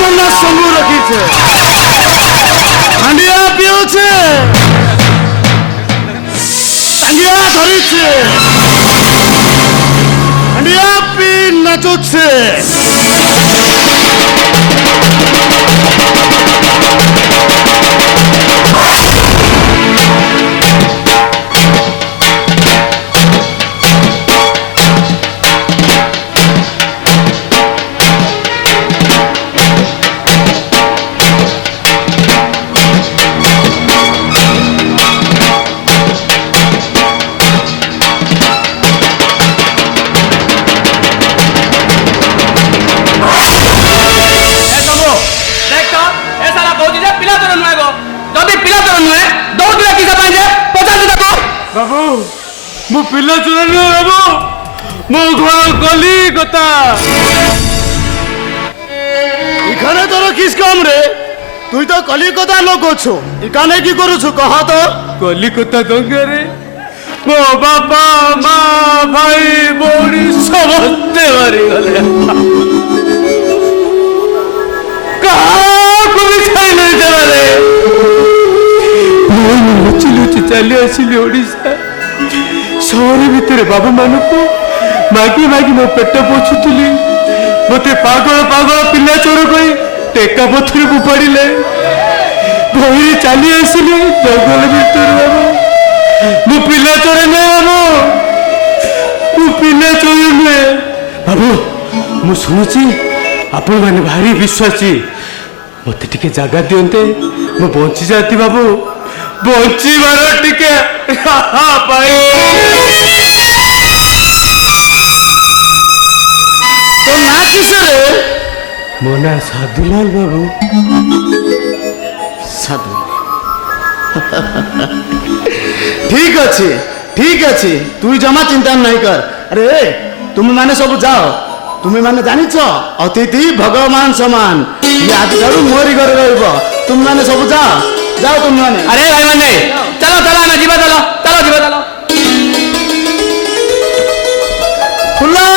মনা সম্ভু রাখিছে হাঁডিয়া পিউছে টাঙ্গিয়া ধরিছে হাঁডিয়া পি নাচুছে বাবু মো পিলা চোরা নুহে বাবু মো ঘর কলিকতা এখানে তোর কিস কাম রে তুই তো কলিকতা লোক অছো এখানে কি করুছু কহ তো কলিকতা দঙ্গারে মো বাবা মা ভাই বড়ি সমস্তে মারি গলে কাহাକୁ ବି ଛାଇ ନାହିଁ ଦେବାରେ ଲୁଚି ଲୁଚି ଚାଲି ଆସିଲି ଓଡ଼ିଶା ସହର ଭିତରେ ବାବା ମାନଙ୍କୁ ମାଗି ମାଗି ମୋ ପେଟ ପୋଛୁଥିଲି ମୋତେ ପାଗଳ ପାଗଳ ପିଲା ଚୋର କହି ଟେକା ପଥରେ ଫୋପାଡ଼ିଲେ ଭୟରେ ଚାଲି ଆସିଲି ଜଙ୍ଗଲ ଭିତରେ ବାବୁ ମୁଁ ପିଲା ଚୋର ନୁହେଁ ବାବୁ ମୁଁ ପିଲା ଚୋର ନୁହେଁ ବାବୁ ମୁଁ ଶୁଣୁଛି ଆପଣମାନେ ଭାରି ବିଶ୍ୱାସୀ ମୋତେ ଟିକେ ଜାଗା ଦିଅନ୍ତେ ମୁଁ ବଞ୍ଚି ଯାଆନ୍ତି ବାବୁ ବଞ୍ଚିବାର ଟିକେ ପାଇଁ ତୋ ନାଁ କିସରେ ମୋ ନାଁ ସାଧୁଲାଲ ବାବୁ ସାଧୁ ଠିକ ଅଛି তুই জমা চিন্তা নাই কর আরে তুমি মানে সব যাও তুমি মানে জানিছ অতিথি ভগবান সমান ইয়ে আজকালু মোরি ঘরে রহব তুমি মানে সব যাও যাও তুমি মানে আরে ভাই মানে চলো চলো না ଯିବା চলো চলো ଯିବା চলো ফুলা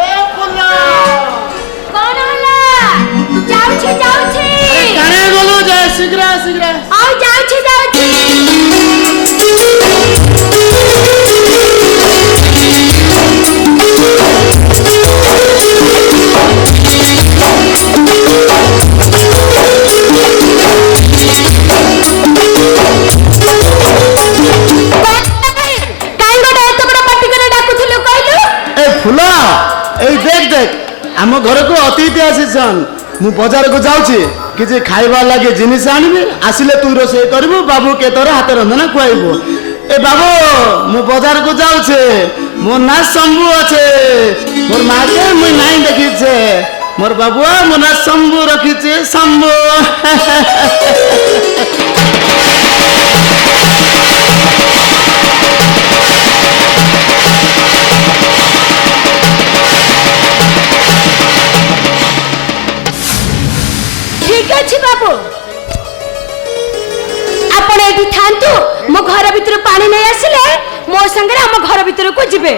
এ ফুলা কোন হলা যাଉଛି কানে গলো যায় শীঘ্র আও যাଉଛି ফুলা এই দেখ আম ঘরকু অতিথি আসিছন মু বজারকু যাଉଛି কিছু খাইবার লাগে জিনিস আনিবি আসলে তুই রোষেই করবু বাবু কে তোর হাতে রন্ধনা খুয়াইবু এ বাবু মু বজারকু যাଉଛି মো না শম্ভু আছে মোর মাকে মুই নাই দেখিছে মোর বাবু মো না শম্ভু রাখিছে শম্ভু বাবু আপন এটি থান্তু মো ঘর ভিতর পানি নাই আসলে মো সঙ্গে আম ঘর ভিতরକୁ ଯିବେ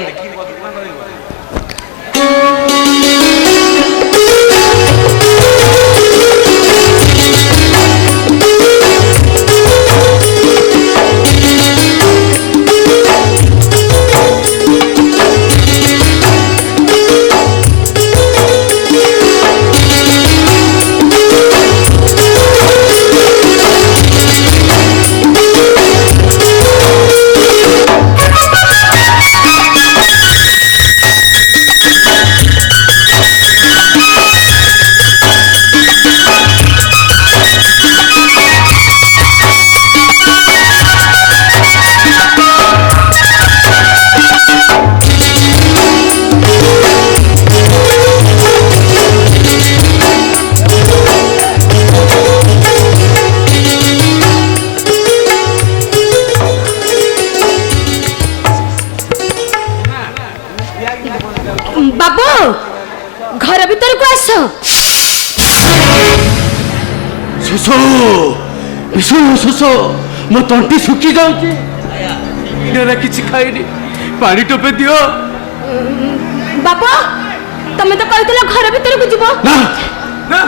बाबू घर भीतर को आस ଶୋଷ ଭୀଷଣ ଶୋଷ ମୋ ତଣ୍ଟି ଶୁଖି ଯାଉଛି କିଛି ଖାଇନି ପାଣି ଟୋପେ ଦିଅ बाबा तमे तो कहतला घर भीतर को जीवो ନା ନା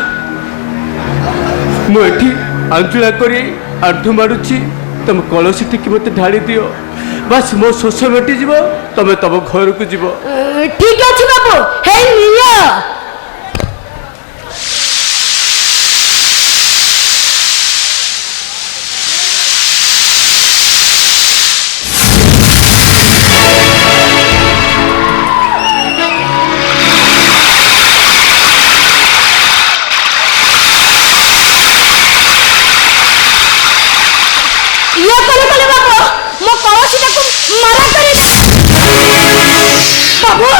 ମୁଁ ଏଠି ଆଞ୍ଜୁଳା କରି ଆଣ୍ଠୁ ମାରୁଛି, ତମ କଳସୀ ଟିକେ ମତେ ଢାଳି ଦିଅ, ବାସ୍ ମୋ ଶୋଷ ମେଟିଯିବ, ତମେ ତମ ଘରକୁ ଯିବ। ঠিক আছে বাবু, হেই নিয়ে ইয়ে করে বলে বাবু, মো কলসীটাকে মারা করে দে। বাবু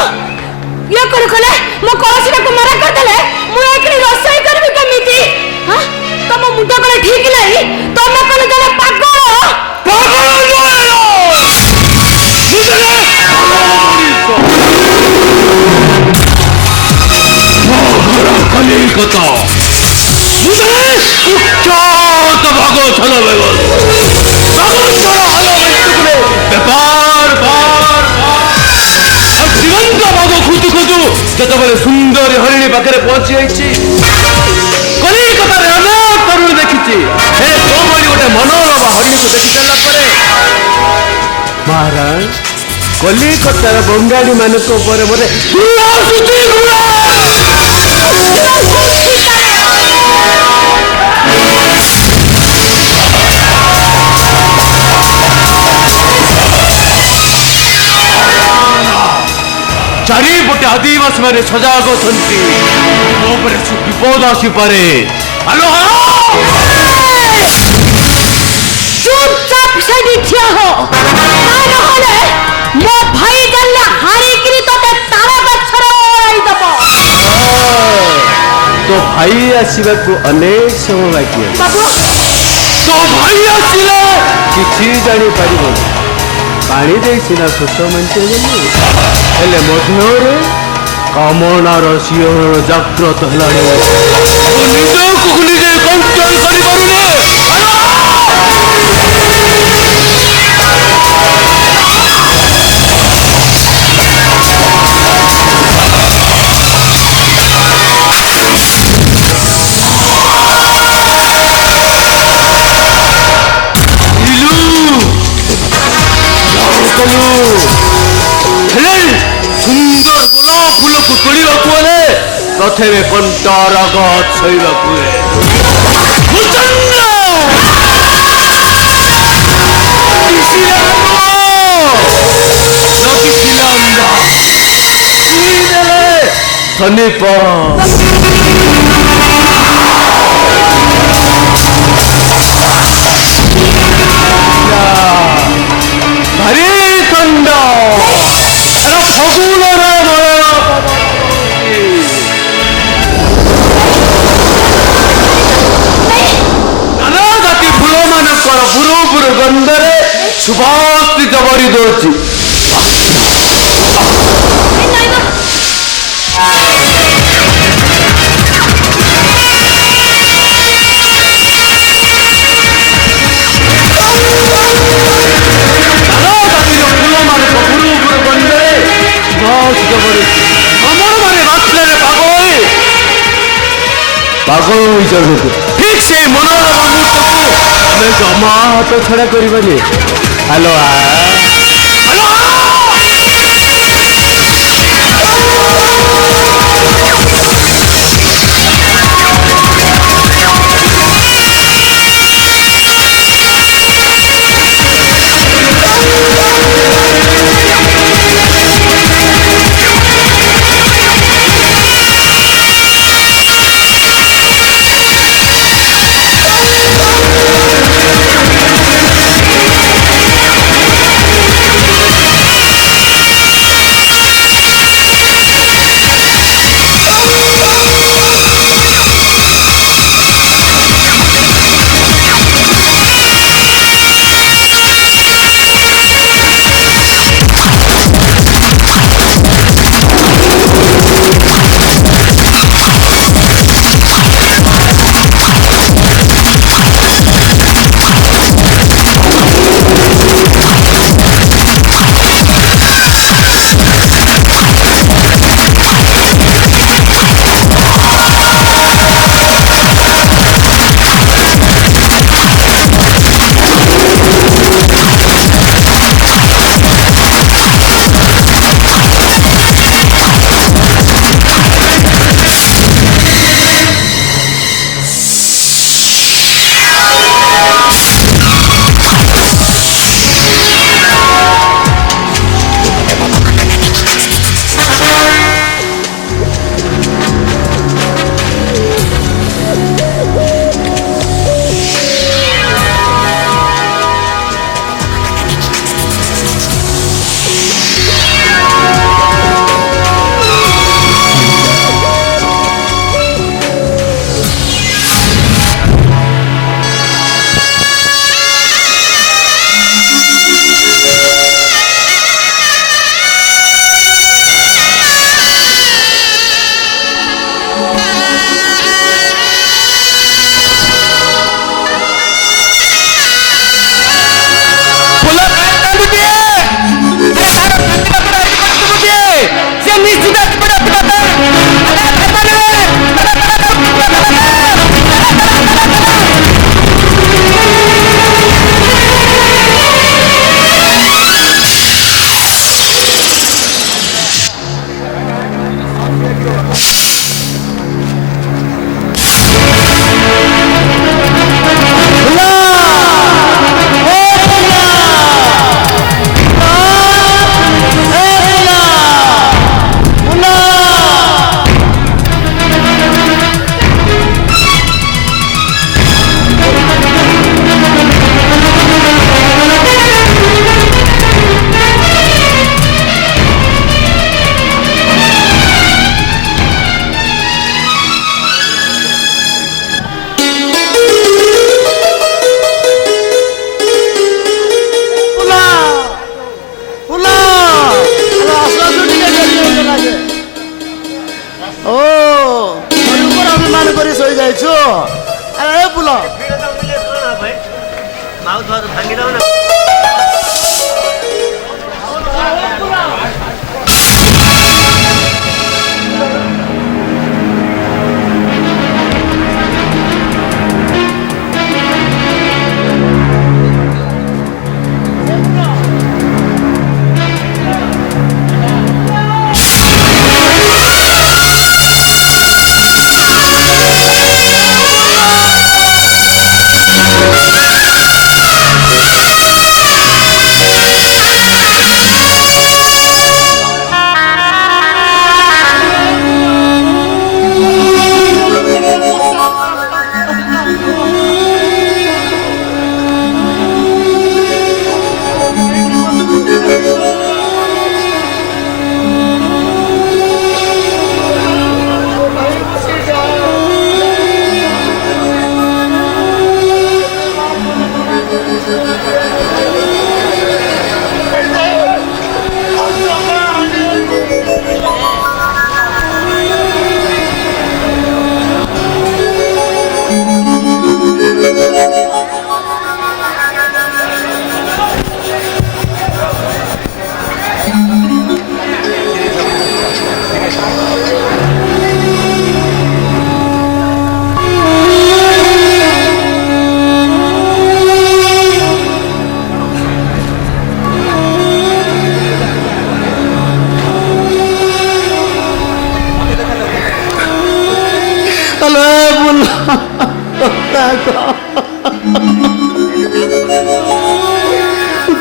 ইয়ে করে কলে মো কলসীটাকে মারা করে দেলে মু একরি রসই করবি কেমিতি? হ্যাঁ তম মুন্ড করে ঠিক নাই, তমে কলে জনে পাগল। পাগল নয় বুঝলে, কলিকতা বুঝলে, কুখ্যাত ভাগ ছল বেগল পাগল ছড়া হলো মৃত্যুকুলে ব্যাপার আর জীবন্ত ভাগ খুঁজু খুঁজু যেতবেলে সুন্দরী হরিণী পাখে পৌঁছি যাইছি, কলিকতার অনেক তরুণ দেখিছি, হে কোমলি গোটে মনোরমা হরিণীকে দেখি সারা পরে মহারাজ কলিକতার বঙ্গালী ମାନଙ୍କ ଉପରେ ମୋତେ ଆସୁଛି ଘୃଣା। ଚାରିପଟେ ଆଦିବାସୀ ମାନେ ସଜାଗ ଅଛନ୍ତି, ମୋ ଉପରେ ବିପଦ ଆସିପାରେ। ହ୍ୟାଲୋ চুপচাপ সেটি ঠিয়া হো, তা নহলে মো ভাই জানলে হারিকিরি তোতে তারা গছর ওড়াই দেব। তো ভাই ଆସିବାକୁ ଅନେକ ସମୟ ବାକି ଅଛି। বাবু তো ଭାଇ ଆସିଲେ କିଛି ଜାଣିପାରିବନି, ପାଣି ଦେଇ ସିନା ଶୋଷ ମେଣ୍ଟେଇଦେଲି, ହେଲେ ମଧ୍ୟରେ କାମନାର ଶିହରଣ ଜାଗ୍ରତ ହେଲାଣି, ନିଜକୁ ନିଜେ କଣ୍ଟ୍ରୋଲ କରିପାରୁନି। ସୁନ୍ଦର ଗୋଲାପ ଫୁଲକୁ ତୋଳିବାକୁ ହେଲେ ପ୍ରଥମେ କଣ୍ଟାର ଗଛ ଛୋଇବାକୁ ହୁଏ। ସନିପ ଭାରି ଥଣ୍ଡ ଫଗୁଣର ନାନା ଜାତି ଫୁଲ ମାନଙ୍କର ବୁରୁ ବୁରୁ ଗନ୍ଧରେ ସୁବାସିତ ଭରି ଦଉଛି। ପାଗଳ ହୋଇଯାଉଛନ୍ତି, ଠିକ ସେ ମନୋରମ ମୁହୂର୍ତ୍ତକୁ ଆମେ ଜମା ହାତ ଛଡ଼ା କରିବାନି। ହ୍ୟାଲୋ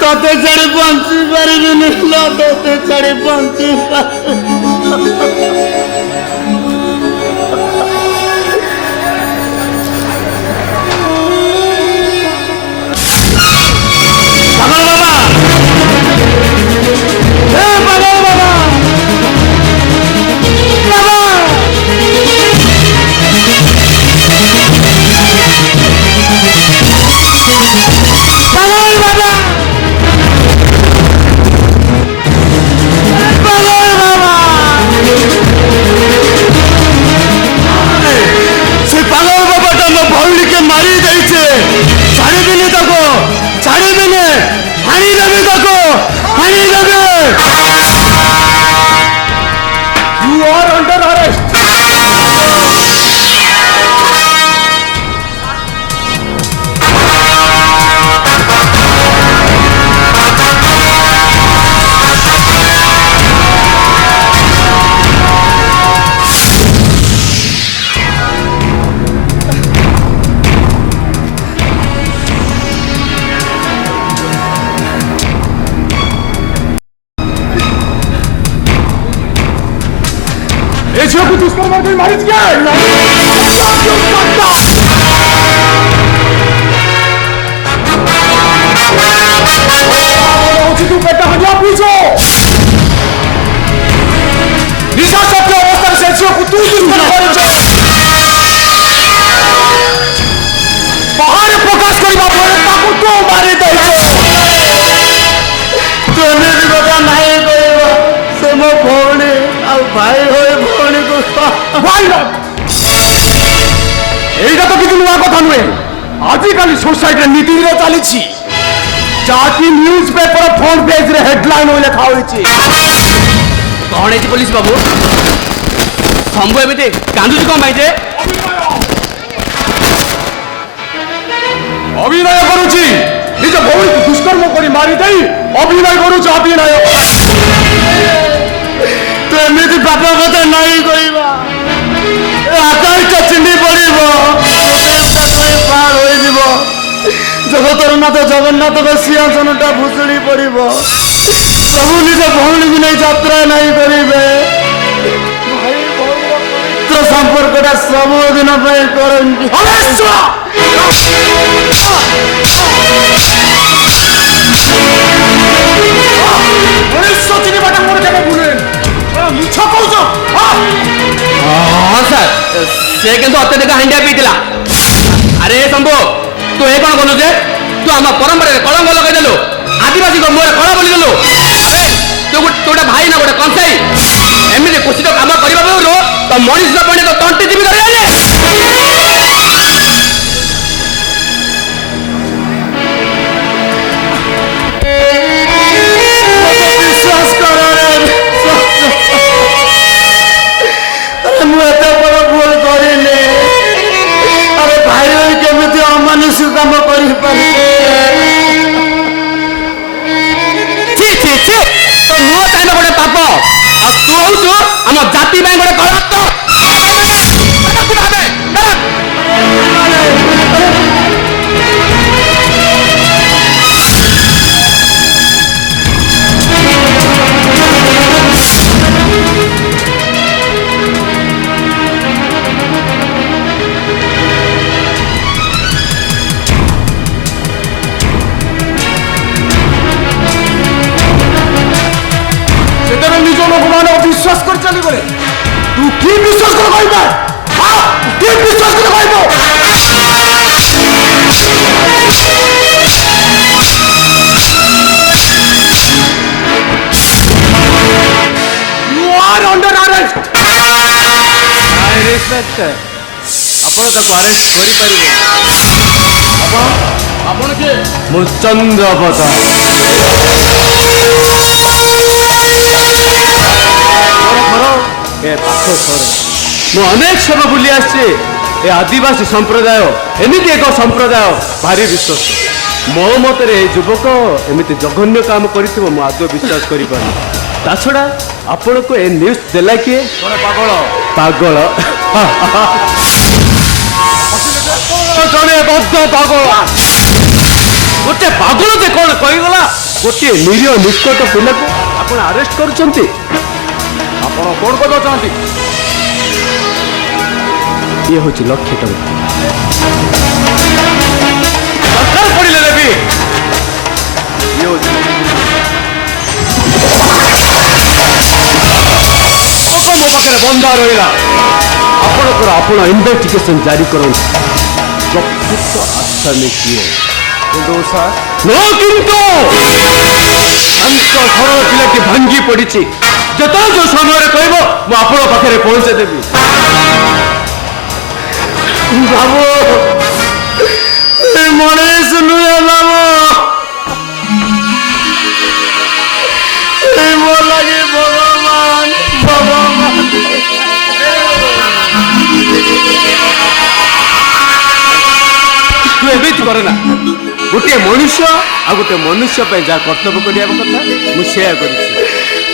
তোতে ছাড়ে পৌঁছি পারিবিনি তোতে ছাড়ে পৌঁছি ଏ ଝିଅକୁ ଦୁଷ୍କର୍ମ କରି ମାରିଛି କିଏ? ତୁ ପେଟ ହଣ୍ଡିଆ ପିଇଛୁ ନିଶା ସତ୍ୟ ଅବସ୍ଥାରେ ସେ ଝିଅକୁ ତୁ ଦୁଷ୍କର୍ମ କରିଛୁ ବାହାରେ ପ୍ରକାଶ କରିବା ପରେ ତାକୁ ତୁ ମାରି ଦେଇଛୁ ତୁ ଏମିତି କଥା ନାହିଁ କହିବ ସେ ମୋ ଭଉଣୀ ଆଉ ଭାଇ ହୋଇ ଭଉଣୀକୁ এইটা তো কিছু নূয়া কথা নুহে আজকালি সোসাইটির নীতিরে চালিছি যাকি নিউজ পেপর ফ্রন্ট পেজরে হেডলাইন হয়ে লেখা হয়েছে কଣ ହେଇଛି ପୋଲିସ ବାବୁ ଶମ୍ଭୁ ଏମିତି କାନ୍ଦୁଛି କଣ ପାଇଁ ଯେ অভিনয় করুছি নিজ ভৌণীকে দুষ্কর্ম করে মারি দেই অভিনয় করুছি অভিনয় ତୁ ଏମିତି ବାପ କଥା ନାହିଁ କହିବା ଆକାଶଟା ଚିହ୍ନି ପଡ଼ିବ ପାର ହୋଇଯିବ ଜଗତର ନାଥ ଜଗନ୍ନାଥଙ୍କ ସିଂହାସନଟା ଭୁଷୁଡ଼ି ପଡ଼ିବ ପ୍ରଭୁ ନିଜ ଭଉଣୀକୁ ନେଇ ଯାତ୍ରା ନାହିଁ କରିବେ ସମ୍ପର୍କଟା ସବୁଦିନ ପାଇଁ କରନ୍ତି ହଁ ସାର୍ ସେ କିନ୍ତୁ ଅତ୍ୟଧିକ ହାଣ୍ଡିଆ ପିଇଥିଲା ଆରେ ଶମ୍ଭୁ ତୁ ଏ କ'ଣ କଲୁ ଯେ ତୁ ଆମ ପରମ୍ପରାରେ କଳଙ୍କ ଲଗାଇଦେଲୁ ଆଦିବାସୀଙ୍କ ମୁହଁରେ କଳା ବୋଲିଦେଲୁ ଆରେ ତୁ ଗୋଟେ ଭାଇ ନା ଗୋଟେ କଂସାଇ ଏମିତି କୁସିତ କାମ କରିବା ପୂର୍ବରୁ ତ ମଣିଷ ପଣି ତ ତଣ୍ଟି ଚିପି ଧରିଲେ ଆଉ ତୁ ହଉଛୁ ଆମ ଜାତି ପାଇଁ ଗୋଟେ କଳଙ୍କ। ସେତେବେଳେ ନିଜ ଲୋକମାନଙ୍କୁ ବିଶ୍ୱାସ କରି ଚାଲିଗଲେ ତୁ କି ବିଶ୍ୱାସ କରି କହିବ କି ବିଶ୍ୱାସ କରି କହିବ You are under arrest. ଆପଣ ତାକୁ ଆରେଷ୍ଟ କରିପାରିବେ। ଆପଣ କିଏ? ମୁଁ ଚନ୍ଦ୍ରପତା। ଏ ପାଖ ସହର ମୁଁ ଅନେକ ସମୟ ବୁଲି ଆସିଛି। ଏ ଆଦିବାସୀ ସମ୍ପ୍ରଦାୟ ଏମିତି ଏକ ସମ୍ପ୍ରଦାୟ ଭାରି ବିଶ୍ୱସ୍ତ। ମୋ ମତରେ ଏ ଯୁବକ ଏମିତି ଜଘନ୍ୟ କାମ କରିଥିବ ମୁଁ ଆଦୌ ବିଶ୍ୱାସ କରିପାରୁନି। ତା ଛଡ଼ା ଆପଣଙ୍କୁ ଏ ନ୍ୟୁଜ୍ ଦେଲା କିଏ? ଜଣେ ପାଗଳ। ପାଗଳ ଜଣେ ବଦ୍ଧ ପାଗଳ। ଗୋଟେ ପାଗଳ ଯେ କ'ଣ କହିଗଲା? ଗୋଟିଏ ନିରୀହ ନିଷ୍କଟ ପିଲାକୁ ଆପଣ ଆରେଷ୍ଟ କରୁଛନ୍ତି। ଆପଣ କଣ କହିବାକୁ ଚାହାନ୍ତି? ଇଏ ହଉଛି ଲକ୍ଷେ ଟଙ୍କା। ଦରକାର ପଡ଼ିଲେ ଦେବି। ଇଏ ହଉଛି ମୋ ପାଖରେ ବନ୍ଧା ରହିଲା। ଆପଣଙ୍କର ଆପଣ ଇନଭେଷ୍ଟିଗେସନ ଜାରି କରନ୍ତୁ। ପ୍ରକୃତ ଆସାମୀ କିଏ? କିନ୍ତୁ ସାର୍ କିନ୍ତୁ ଶାନ୍ତ ସରଳ ପିଲାଟି ଭାଙ୍ଗି ପଡ଼ିଛି। ଯେତେବେଳେ ଯୋଉ ସମୟରେ କହିବ ମୁଁ ଆପଣଙ୍କ ପାଖରେ ପହଞ୍ଚେଇ ଦେବି। ବାବୁ ମଣିଷ ନୁହେଁ ବାବୁ। ମୋ ଲାଗି ଭଗବାନ ଭଗବାନ। ତୁ ଏମିତି କରେ ନା। ଗୋଟିଏ ମଣିଷ ଆଉ ଗୋଟେ ମନୁଷ୍ୟ ପାଇଁ ଯାହା କର୍ତ୍ତବ୍ୟ କରିବା କଥା ମୁଁ ସେୟା କରିଛି।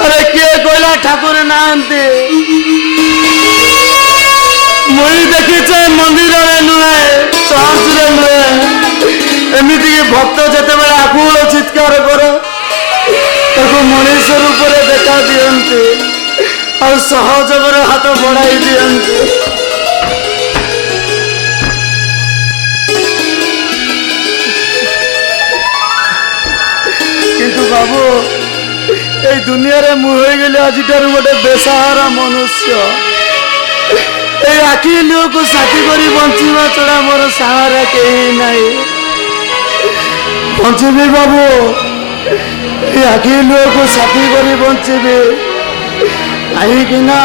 ଆରେ କିଏ କହିଲା ଠାକୁର ନାହାନ୍ତି? ମୁଇଁ ଦେଖିଛେ ମନ୍ଦିରରେ ନୁହେଁ, ଚର୍ଚ୍ଚରେ ନୁହେଁ। ଏମିତିକି ଭକ୍ତ ଯେତେବେଳେ ଆକୁଳ ଚିତ୍କାର କରେ ତାକୁ ମଣିଷ ରୂପରେ ଦେଖା ଦିଅନ୍ତି ଆଉ ସହଯୋଗର ହାତ ବଢାଇ ଦିଅନ୍ତି। କିନ୍ତୁ ବାବୁ এই দুনিয়ারে মু হয়ে গেলে আজিটার গোটে বেসাহারা মনুষ্য। এই আখি লুহକୁ ସାଥୀ କରି ବଞ୍ଚିବା ଛଡ଼ା ମୋର ସାହାରା କେହି ନାହିଁ। ବଞ୍ଚିବି ବାବୁ, এই ଆଖି ଲୁହକୁ ସାଥୀ କରି ବଞ୍ଚିବି। କାହିଁକି ନା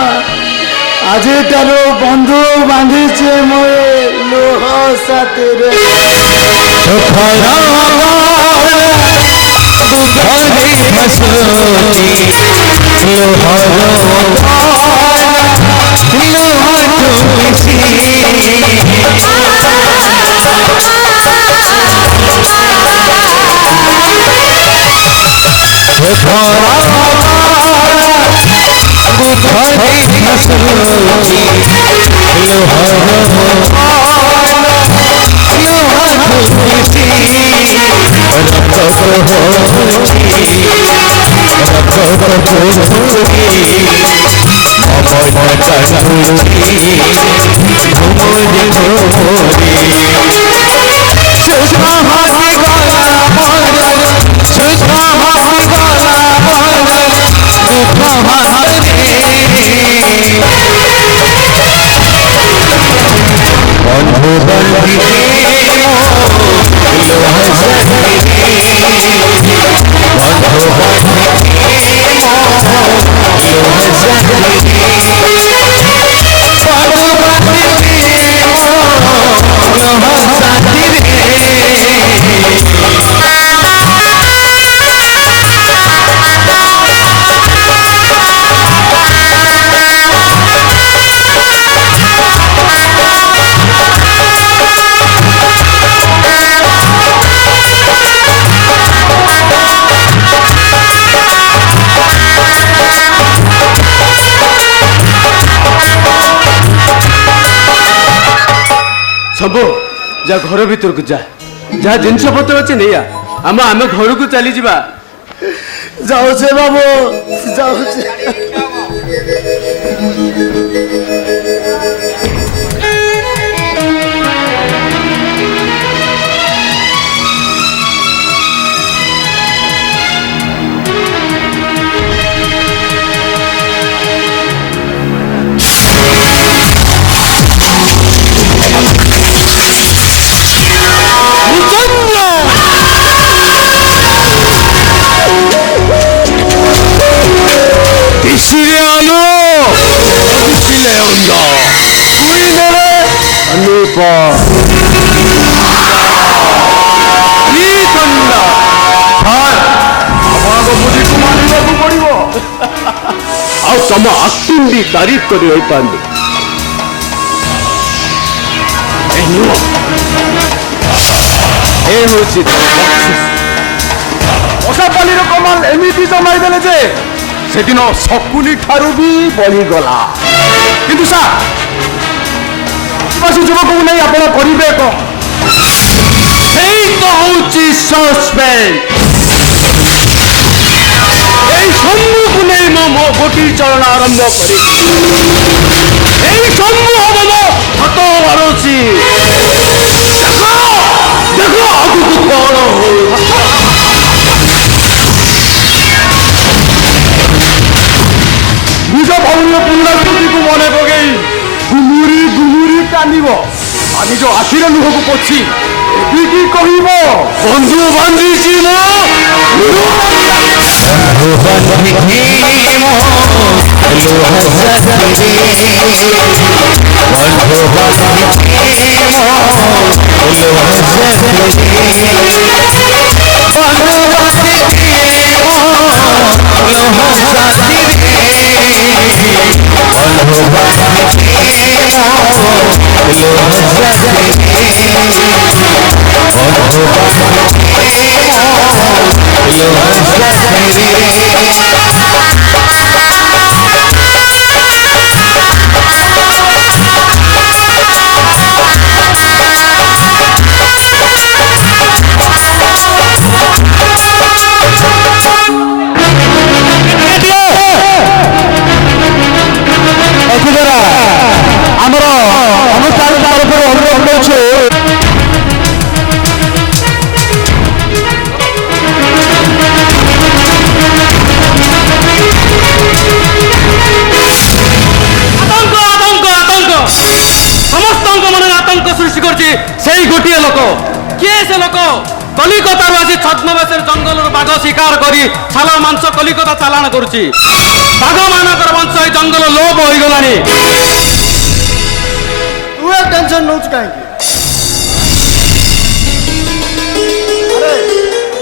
ଆଜିଠାରୁ ବନ୍ଧୁ ବାନ୍ଧିଛି ମୁଁ ଲୁହ ସାଥିରେ। ସବୁ ଯା ଘର ଭିତରକୁ ଯା ଯାହା ଜିନିଷ ପତ୍ର ଅଛି ନେଇଆ ଆମେ ଘରକୁ ଚାଲିଯିବା ଯାଉଛେ ବାବୁ ଯାଉଛେ ଆଉ ତମ ଆକ୍ଟିଂ ବି ତାରିଫ କରି ରହିପାରନି ଏ ହଉଛି ମଶାପାଲିର କମାଲ ଏମିତି ଜମାଇ ଦେଲେ ଯେ ସେଦିନ ଶକୁନି ଠାରୁ ବି ବଳିଗଲା କିନ୍ତୁ ସାର୍ ଆଦିବାସୀ ଯୁବକଙ୍କୁ ନେଇ ଆପଣ କରିବେ କଣ ସେଇ ତ ହଉଛି ସସ୍ପେନ୍ସ এই সম্মুখ নেই ମୋ ଗୋଟି ଚଳନ ଆରମ୍ଭ କରି এই ସମ୍ମୁ ହବ ମୋ ହାତ ବାରୁଛି ଦେଖ ଦେଖ ଆଗକୁ କଣ ନିଜ ଭଉଣୀର ପୁରୁଣା ସ୍ମୃତିକୁ ମନେ ପକେଇ ଗୁମୁରି ଗୁମୁରି କାନ୍ଦିବ ଆଉ ନିଜ ଆଖିର ଲୁହକୁ ପୋଛି ଏତିକି କହିବ ବନ୍ଧୁ ବାନ୍ଧିଛି ଆମର ଅନୁଷ୍ଠାନ ତରଫରୁ ଅନୁରୋଧ କରୁଛୁ ସମସ୍ତଙ୍କ ମନରେ ଆତଙ୍କ ସୃଷ୍ଟି କରୁଛି ସେଇ ଗୋଟିଏ ଲୋକ କିଏ ସେ ଲୋକ କଲିକତାରୁ ଆସି ଛଦ୍ମବେଶରେ ଜଙ୍ଗଲରୁ ବାଘ ଶିକାର କରି ଛାଲ ମାଂସ କଲିକତା ଚାଲାଣ କରୁଛି ବାଘମାନଙ୍କର ବଂଶ ଏଇ ଜଙ୍ଗଲ ଲୋପ ହୋଇଗଲାଣି ତୁ ଏ ଟେନସନ ନଉଛୁ କାହିଁକି ଆରେ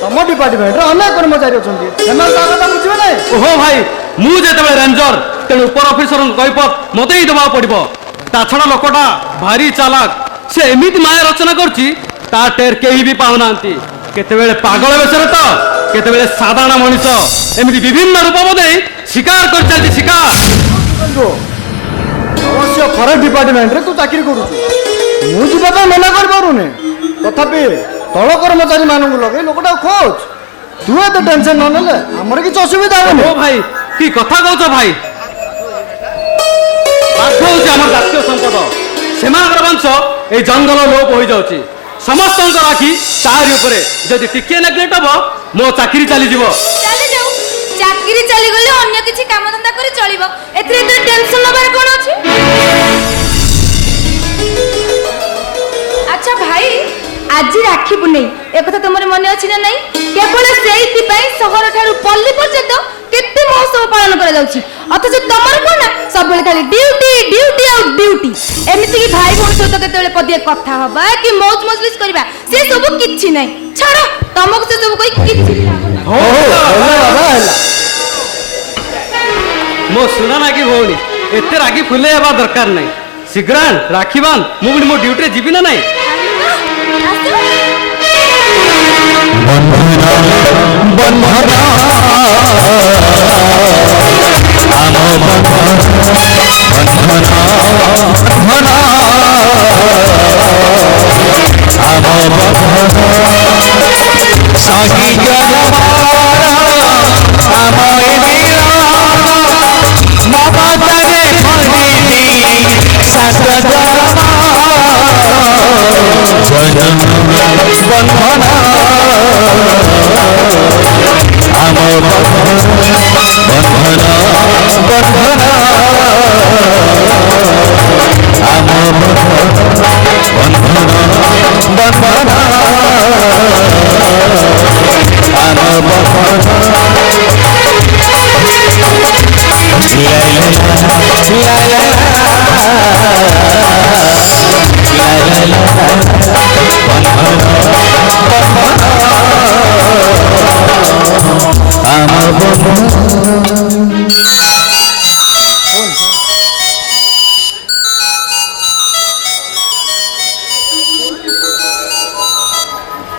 ତମ ଡିପାର୍ଟମେଣ୍ଟରେ ଅନେକ କର୍ମଚାରୀ ଅଛନ୍ତି ସେମାନେ ତା କଥା ବୁଝିବେ ନାହିଁ ଓହୋ ଭାଇ ମୁଁ ଯେତେବେଳେ ରେଞ୍ଜର ତେଣୁ ଉପର ଅଫିସରଙ୍କ କହିବ ମୋତେ ହିଁ ଦେବାକୁ ପଡିବ ତା ଛଡ଼ା ଲୋକଟା ଭାରି ଚାଲାକ ସେ ଏମିତି ମାୟା ରଚନା କରୁଛି ତା ଟେର କେହି ବି ପାଉନାହାନ୍ତି କେତେବେଳେ ପାଗଳ ବେଶରେ ତ କେତେବେଳେ ସାଧାରଣ ମଣିଷ ଏମିତି ବିଭିନ୍ନ ରୂପ ବଦେଇ ଶିକାର କରି ଚାଲିଛି ଶିକାର ଅବଶ୍ୟ ଫରେଷ୍ଟ ଡିପାର୍ଟମେଣ୍ଟରେ ତୁ ଚାକିରି କରୁଛୁ ମୁଁ ଯିବା ପାଇଁ ମନା କରିପାରୁନି ତଥାପି ତଳ କର୍ମଚାରୀ ମାନଙ୍କୁ ଲଗେଇ ଲୋକଟାକୁ ଖୋଜ ତୁ ଏତେ ଟେନସନ ନ ନେଲେ ଆମର କିଛି ଅସୁବିଧା ହବନି ଓ ଭାଇ କି କଥା କହୁଛ ଭାଇ ବାଘ ହଉଛି ଆମର ଜାତୀୟ ସମ୍ପଦ ସେମାନଙ୍କର ବଂଶ ଏଇ ଜଙ୍ଗଲ ଲୋପ ହୋଇଯାଉଛି ସମସ୍ତଙ୍କର ଆଖି ତାରି ଉପରେ ଯଦି ଟିକେ ନେଗ୍ଲେକ୍ଟ ହବ ମୋ ଚାକିରି ଚାଲିଯିବ ଚାଲିଯାଉ ଚାକିରି ଚାଲିଗଲେ ଅନ୍ୟ କିଛି କାମ ଧନ୍ଦା କରି ଚଳିବ ଏଥିରେ ଏତେ ଟେନସନ ନବାର କଣ ଅଛି ଆଚ୍ଛା ଭାଇ ଆଜି ରାକ୍ଷୀ ପୂର୍ଣ୍ଣିମା একথা তোমার মনে আছে না নাই কেবল সেইপাই সহর ঠারু পল্লী পর্যন্ত কেতে মহোৎসব পালন করা যাচ্ছে অথচ তোমার কোন না সবବେଳେ খালি ডিউটি ডিউটি আউ ডিউটি এমিতি কি ভাই বোন সହିତ কেতেବେଳେ পদিয়ে কথা হবা কি মौज মজলিস করিবা সে সব কিচ্ছি নাই ছাড়ো তমক সে সব কই কিচ্ছি ମୋ ସୁନା ନାଗି ଭଉଣୀ ଏତେ ରାଗି ଫୁଲେଇ ହେବା ଦରକାର ନାହିଁ ଶୀଘ୍ର ରାକ୍ଷୀ ବାନ୍ଧ ମୁଁ ପୁଣି ମୋ ଡ୍ୟୁଟିରେ ଯିବି ନା ନାହିଁ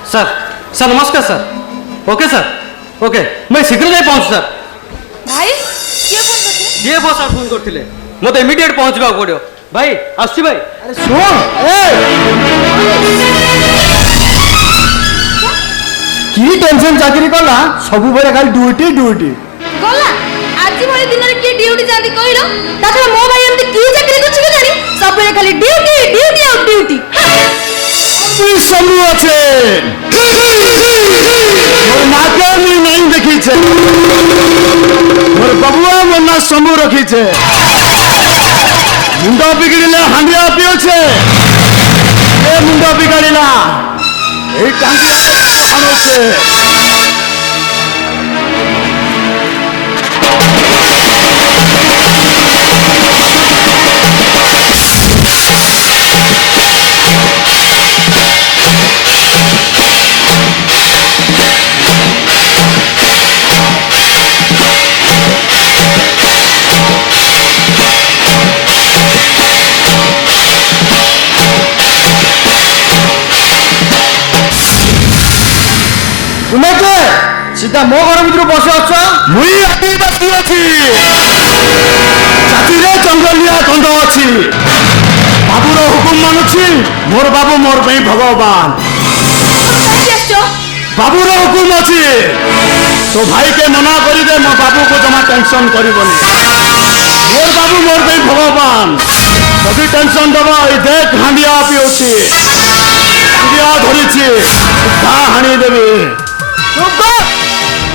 सर सर नमस्कार सर ओके सर ओके मैं शीघ्र जाई पहुँच सर भाई किए फोन करଥିଲେ ये बस फोन करते मत इमिडिएट पहुँचवा पड़ो भाई आसुची भाई अरे सुन की टेंशन चाकरी कला सब बेले खाली ड्यूटी ड्यूटी ଗଲା ଆଜି ଭଳି ଦିନରେ କିଏ ଡ୍ୟୁଟି ଯାଆନ୍ତି କହିଲ ତାଛଡ଼ା ମୋ ଭାଇ ଏମିତି କି ଚାକିରି କରୁଛି କେଜାଣି ସବୁବେଳେ ଖାଲି ଡ୍ୟୁଟି ଡ୍ୟୁଟି ଆଉ ଡ୍ୟୁଟି তুই সমু আছে মোর মাকে আমি নাই দেখিছে মোর বাবুয়া মোর না সমু রখিছে মুন্ড বিগড়িলে হাঁড়িয়া পিওছে এ মুন্ড বিগাড়িলা এই টাঙ্গি হানোছে তুমি কে সিধা মো ঘর ভিতরে বসে আছ মুই আদিবাসী আছি জাতিরে জঙ্গলিয়া গন্ধ ଅଛି বাবুর হুকুম মানুছি মোর বাবু মোর ପାଇଁ ভগবান କାହିଁକି ଆସିଛ বাবুর হুকুম ଅଛି তো ভাইকে মনা করি দে মো বাবুকে জমা টেনশন করিবনি মোর বাবু মোর ପାଇଁ ভগবান যদি টেনশন দেব এই দেখ হাঁড়িয়া পিউছি হাঁড়িয়া ধরিছি তা হানি দেবে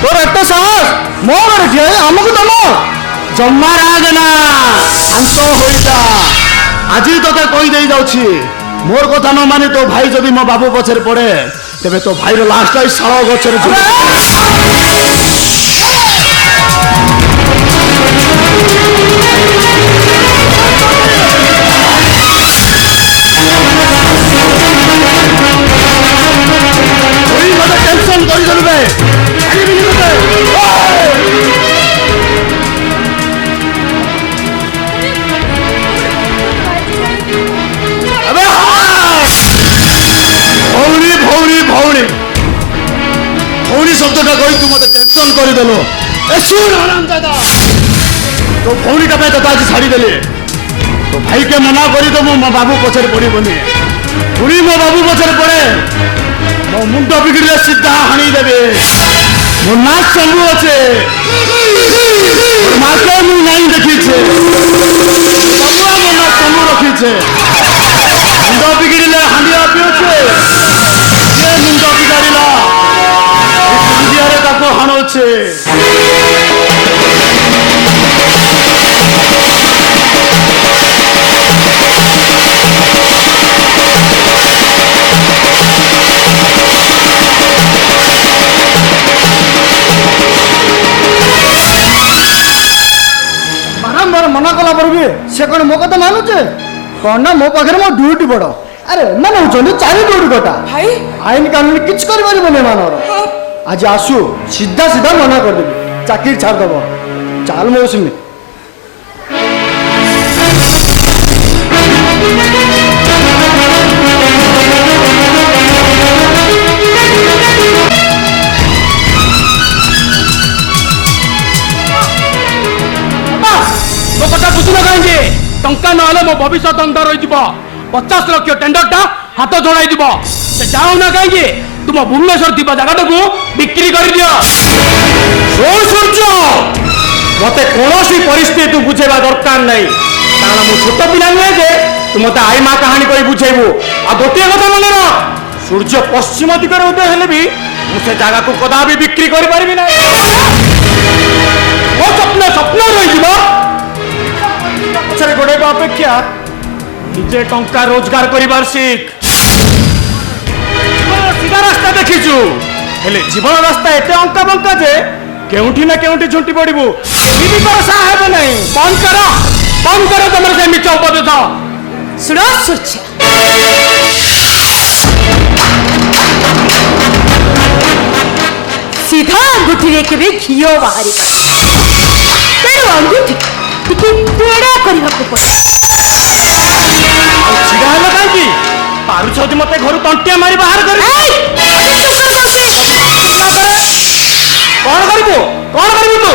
তোর একটা সাহস মো ঘরে আমাকে দম জমা রাগ না শান্ত হইতা আজি তোকে কই দেই যাচ্ছি মোর কথা ন মানে তো ভাই যদি মো বাবু পছরে পড়ে তেবে তো ভাইর লাস্ট টাই শাল গছরে ঝুলে ওই কথা টেনশন করি চলবে ভৌণী ভৌণী ভৌণী ভৌণী শব্দটা কই তু মতে টেনশন করে দেল এ শুন আরাম দাদা তো ভৌণীটা পাই তো আজ ছাড়ি দেলে তো ভাইকে মনা করি তো মো বাবু পছরে পড়িবনি পুরি মো বাবু পছরে পড়ে মো মুন্ড বিগড়িলে সিধা হানি দেবে মো নাচ চালু আছে মোর মাকে মু নাই দেখিছে বাবুয়া মো নাচ চালু রখিছে মুন্ড বিগড়িলে হাঁড়িয়া পিউছে যে মুন্ড বিগাড়িলা এই হাঁড়িয়ারে তাকে হানোছে বারম্বার মনা কলা পড়বি সে কোন মো কথা মানুছে কন না মো পাখে মো ডিউটি বড় আরে মানে হচ্ছেন চারি ডিউটি কটা ভাই আইন কানুন কিছু କରିପାରିବନି ଏମାନଙ୍କର ଆଜି ଆସୁ ସିଧା ସିଧା ମନା କରିଦେବି ଚାକିରି ଛାଡ଼ିଦେବ ଚାଲ ମୌସୁମୀ ମୋ କଥା ବୁଝୁନ କାହିଁକି ଟଙ୍କା ନହେଲେ ମୋ ଭବିଷ୍ୟତ ଅନ୍ଧ ରହିଯିବ 50 ଲକ୍ଷ ଟେଣ୍ଡରଟା ହାତ ଯୋଡ଼ାଇ ଯିବ ସେ ଯାଉନା କାହିଁକି ତୁମ ଭୁବନେଶ୍ୱର ଥିବା ଜାଗାଟାକୁ ବିକ୍ରି କରିଦିଅ ସୂର୍ଯ୍ୟ ମତେ କୌଣସି ପରିସ୍ଥିତି ବୁଝେଇବା ଦରକାର ନାହିଁ କାରଣ ମୁଁ ଛୋଟ ପିଲା ନୁହେଁ ଯେ ତୁ ମତେ ଆଇ ମା କାହାଣୀ କହି ବୁଝେଇବୁ ଆଉ ଗୋଟିଏ କଥା ମନେ ରଖ ସୂର୍ଯ୍ୟ ପଶ୍ଚିମ ଦିଗରେ ଉଦୟ ହେଲେ ବି ମୁଁ ସେ ଜାଗାକୁ କଦାପି ବିକ୍ରି କରିପାରିବି ନାହିଁ ମୋ ସ୍ୱପ୍ନ ସ୍ୱପ୍ନ ରହିଯିବ ପଛରେ ଗୋଡ଼େଇବା ଅପେକ୍ଷା ନିଜେ ଟଙ୍କା ରୋଜଗାର କରିବାର ଶିଖ ସିଧା ରାସ୍ତା ଦେଖିଛୁ ହେଲେ ଜୀବନ ରାସ୍ତା ଏତେ ଅଙ୍କା ବଙ୍କା ଯେ କେଉଁଠି ନା କେଉଁଠି ଝୁଣ୍ଟି ପଡ଼ିବୁ କେମିତି ଭରସା ହେବ ନାହିଁ ବନ୍ଦ କର ତମର ସେ ମିଛ ଉପଦେଶ ଶୁଣ ସୂର୍ଯ୍ୟ सीधा अंगूठी रे केबे घियो बाहरी तेरे अंगूठी टिके टेढ़ा करबाको पड़े छिड़ा हलो कांकी पारु छौदी मते घर तंटिया मारी बाहर कर कौन करू तू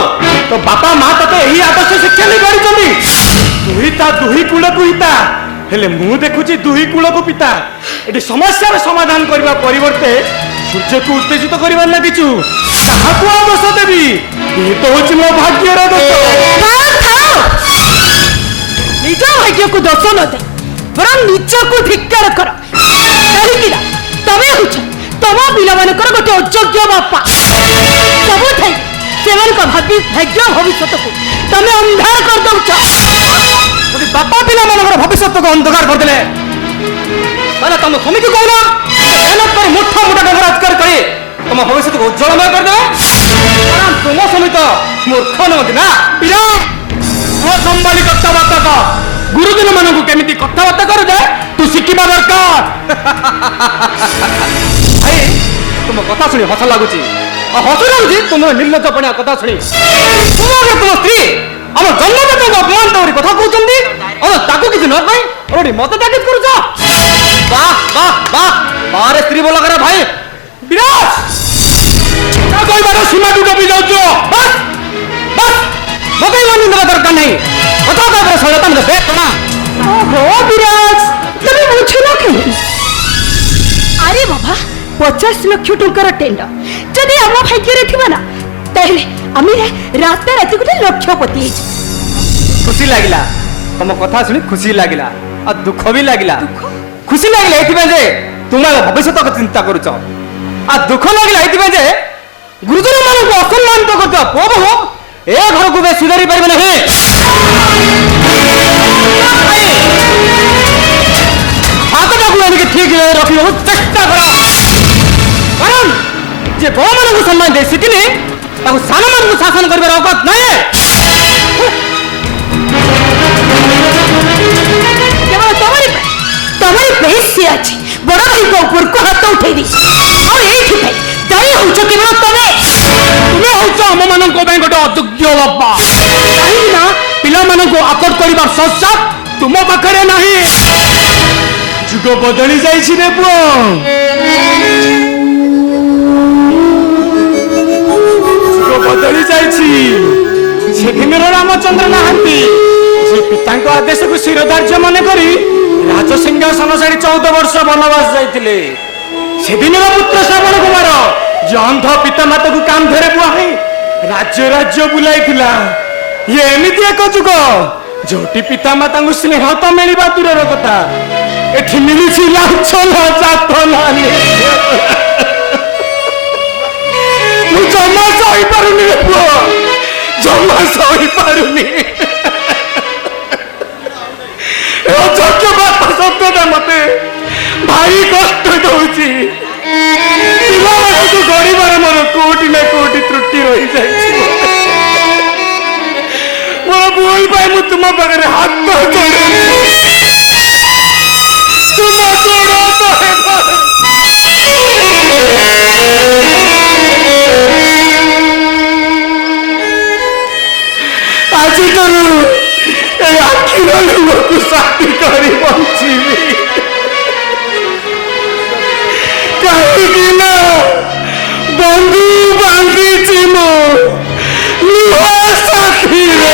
तो बापा माँ तते यही आदर्श शिक्षा नहीं करी दुहिता दुही कूल को हिता हेले मु देखुची दुही कूल को पिता एटी समस्या समाधान करबा परिवर्ते सूर्य को उत्तेजित करबार लागिचु ताहाकु आ दोष देबी ये तो होची मो भाग्यर दोष निज भाग्य को दोष न दे बरं निज को धिक्कार कर कहिकिला तमे होछ तम पिला मानकर गोटे अयोग्य बापा सब ठाई सेवन का भाग्य भविष्य को तमे अंधार कर दउछ बापा पिला मानकर भविष्य को अंधकार कर देले माने तुम स्वामी को कहना मेहनत कर मुठा मुठा डंगर राजकार करे तुम भविष्य को उज्जवलमय कर देबे कारण तुम स्वामी तो मूर्ख नहति ना पिला वो संभाली कथाबार्ता का गुरुजन मान को केमिति कथाबार्ता कर दे तू शिखिबा दरकार भाई तुम कथा सुनी हस लागुची हस लागुची तुम निर्लज्जपणिया कथा सुनी तुम तुम स्त्री हम जन्मदाता अपमान तोरी कथा कहउचंदी और ताको किछ न भाई ओडी मत ताकिद करूछ वाह वाह वाह बारे स्त्री बोला करे भाई विराज का कोई बार सीमा टूटी जाउछो बस बस मते मानी न दरकार नहीं कथा का सरलता में बे तना ओहो विराज तमे बुझो न के अरे बाबा 50 लाख टंकार टेंडर जदि हम भाग्य रे थिबा ना ताहले आमी रास्ता रात गोटे लक्षपति खुशी लागिला तुम कथा सुनी खुशी लागिला और दुख भी लागिला खुशी लागिला एथिबे जे तुम भविष्य तक चिंता करूछ आ दुख लागिला एथिबे जे गुरुजन मान को असम्मान तो करत हो बहु ए घर को बे सुधारी परबे नहीं हाथ को आने के ठीक रखियो चेष्टा करो कारण जे बड़ मान को सम्मान दे सिटिनी ताको सान मान को शासन करबे औकात नहीं केवल तुम्हारी पैसे अच्छी बड़ा भाई को ऊपर को हाथ उठे दी और यही भाई दाई हो जो केवल तुम्हें हो जो हम मान को गोटे अयोग्य बापा कहीं ना पिला मान को आकट करबा सत्सात तुम पाखरे नहीं जुग बदली जाइछि रे पुओ जुग बदली जाइछि सेदिनर रामचंद्र नहांती जे पितांक आदेश को शिरोधार्य मन करी राजसिंहासन सारी 14 वर्ष वनवास जाइतिले सेदिनर पुत्र श्रवण कुमार जे अंध पिता माता को काम धरे बुआई राज्य राज्य बुलाइथिला ये एमिति एक जुग जोटी पिता माता को स्नेह तो मिलवा दूरर कथा एठी मिलिछि लाछन जातन मु जमा सही पारुनी रे पुओ जमा सही पारुनी अयोग्य बापा शब्दटा मते भारी कष्ट दउछि पिलाମାନଙ୍କୁ ଗଢ଼ିବାର ମୋର କୋଉଠି ନା କୋଉଠି ତ୍ରୁଟି ରହିଯାଇଛି ମୋର ଭୁଲ ପାଇଁ ମୁଁ ତୁମ ପାଖରେ ହାତ ଯୋଡ଼ୁଛି ତୁମ ଗୋଡ଼ ତଳେ ଆଜି ତରୁ ଏ ଆଖିର ଲୁହକୁ ସାଥି କରି ବଞ୍ଚିବି କାହିଁକି ନା ବନ୍ଧୁ ବାନ୍ଧିଛି ମୋ ଲୁହ ସାଥିରେ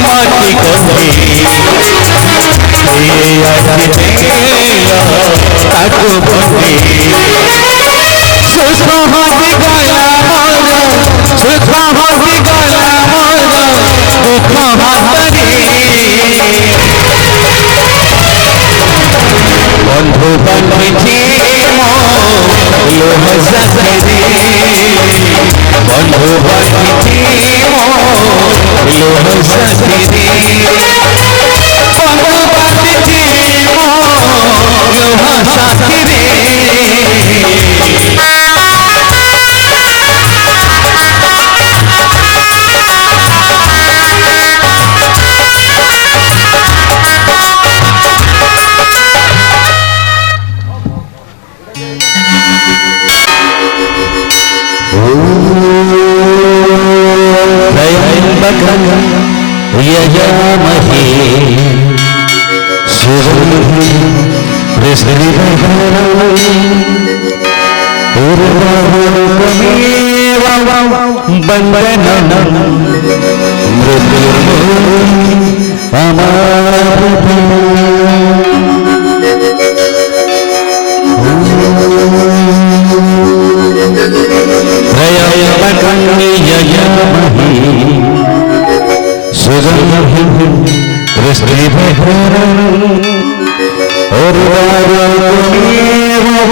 माटी कंधी ताकू बंदी ବାନ୍ଧିଛି ମୋ ଲୁହ ସାଥିରେ ପନ୍ଦ ବାନ୍ଧିଛି ମୋ ଲୁହ ସାଥିରେ यजामहे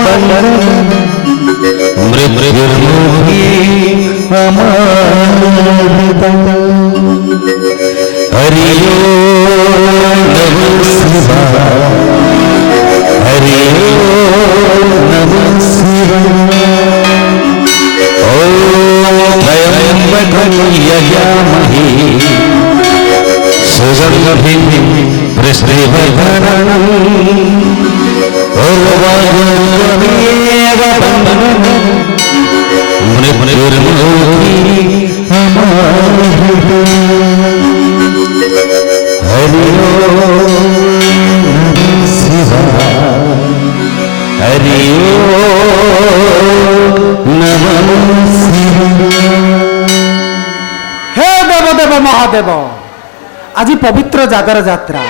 बंधनं मृत्युर्मुखी हरि ओम नमः शिवाय हरि ओम नमः शिवाय ओम त्र्यंबकं यजामहे सुगन्धिं पुष्टिवर्धनम् उर्वारुकमेव बन्धनं मृत्युर्मुखी हरि ओम नमः शिवाय हरि ओम नमः शिवाय। हे देवदेव महादेव आज पवित्र जागर यात्रा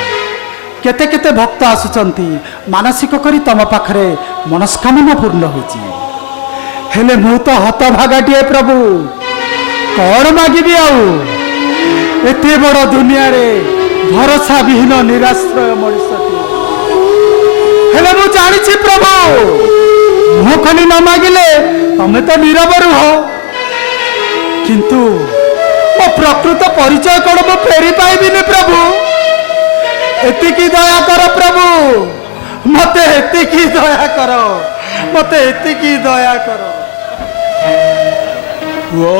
केते केते भक्त आसुचंती मानसिक करी तम पाखरे मनस्कामना पूर्ण होची हेले मु तो हतभागाटिए प्रभु कौन मागिबी आउ एते बड़ दुनिया रे भरोसा विहीन निराश्रय मनुष्यटी हेले मु जानिछि प्रभु मु खाली न मागिले तमे तो नीरव रुह किंतु मो प्रकृत परिचय कौन मु फेरी पाइबिनी प्रभु एतिकी दया कर प्रभु मते एतिकी दया कर मते एतिकी दया कर वो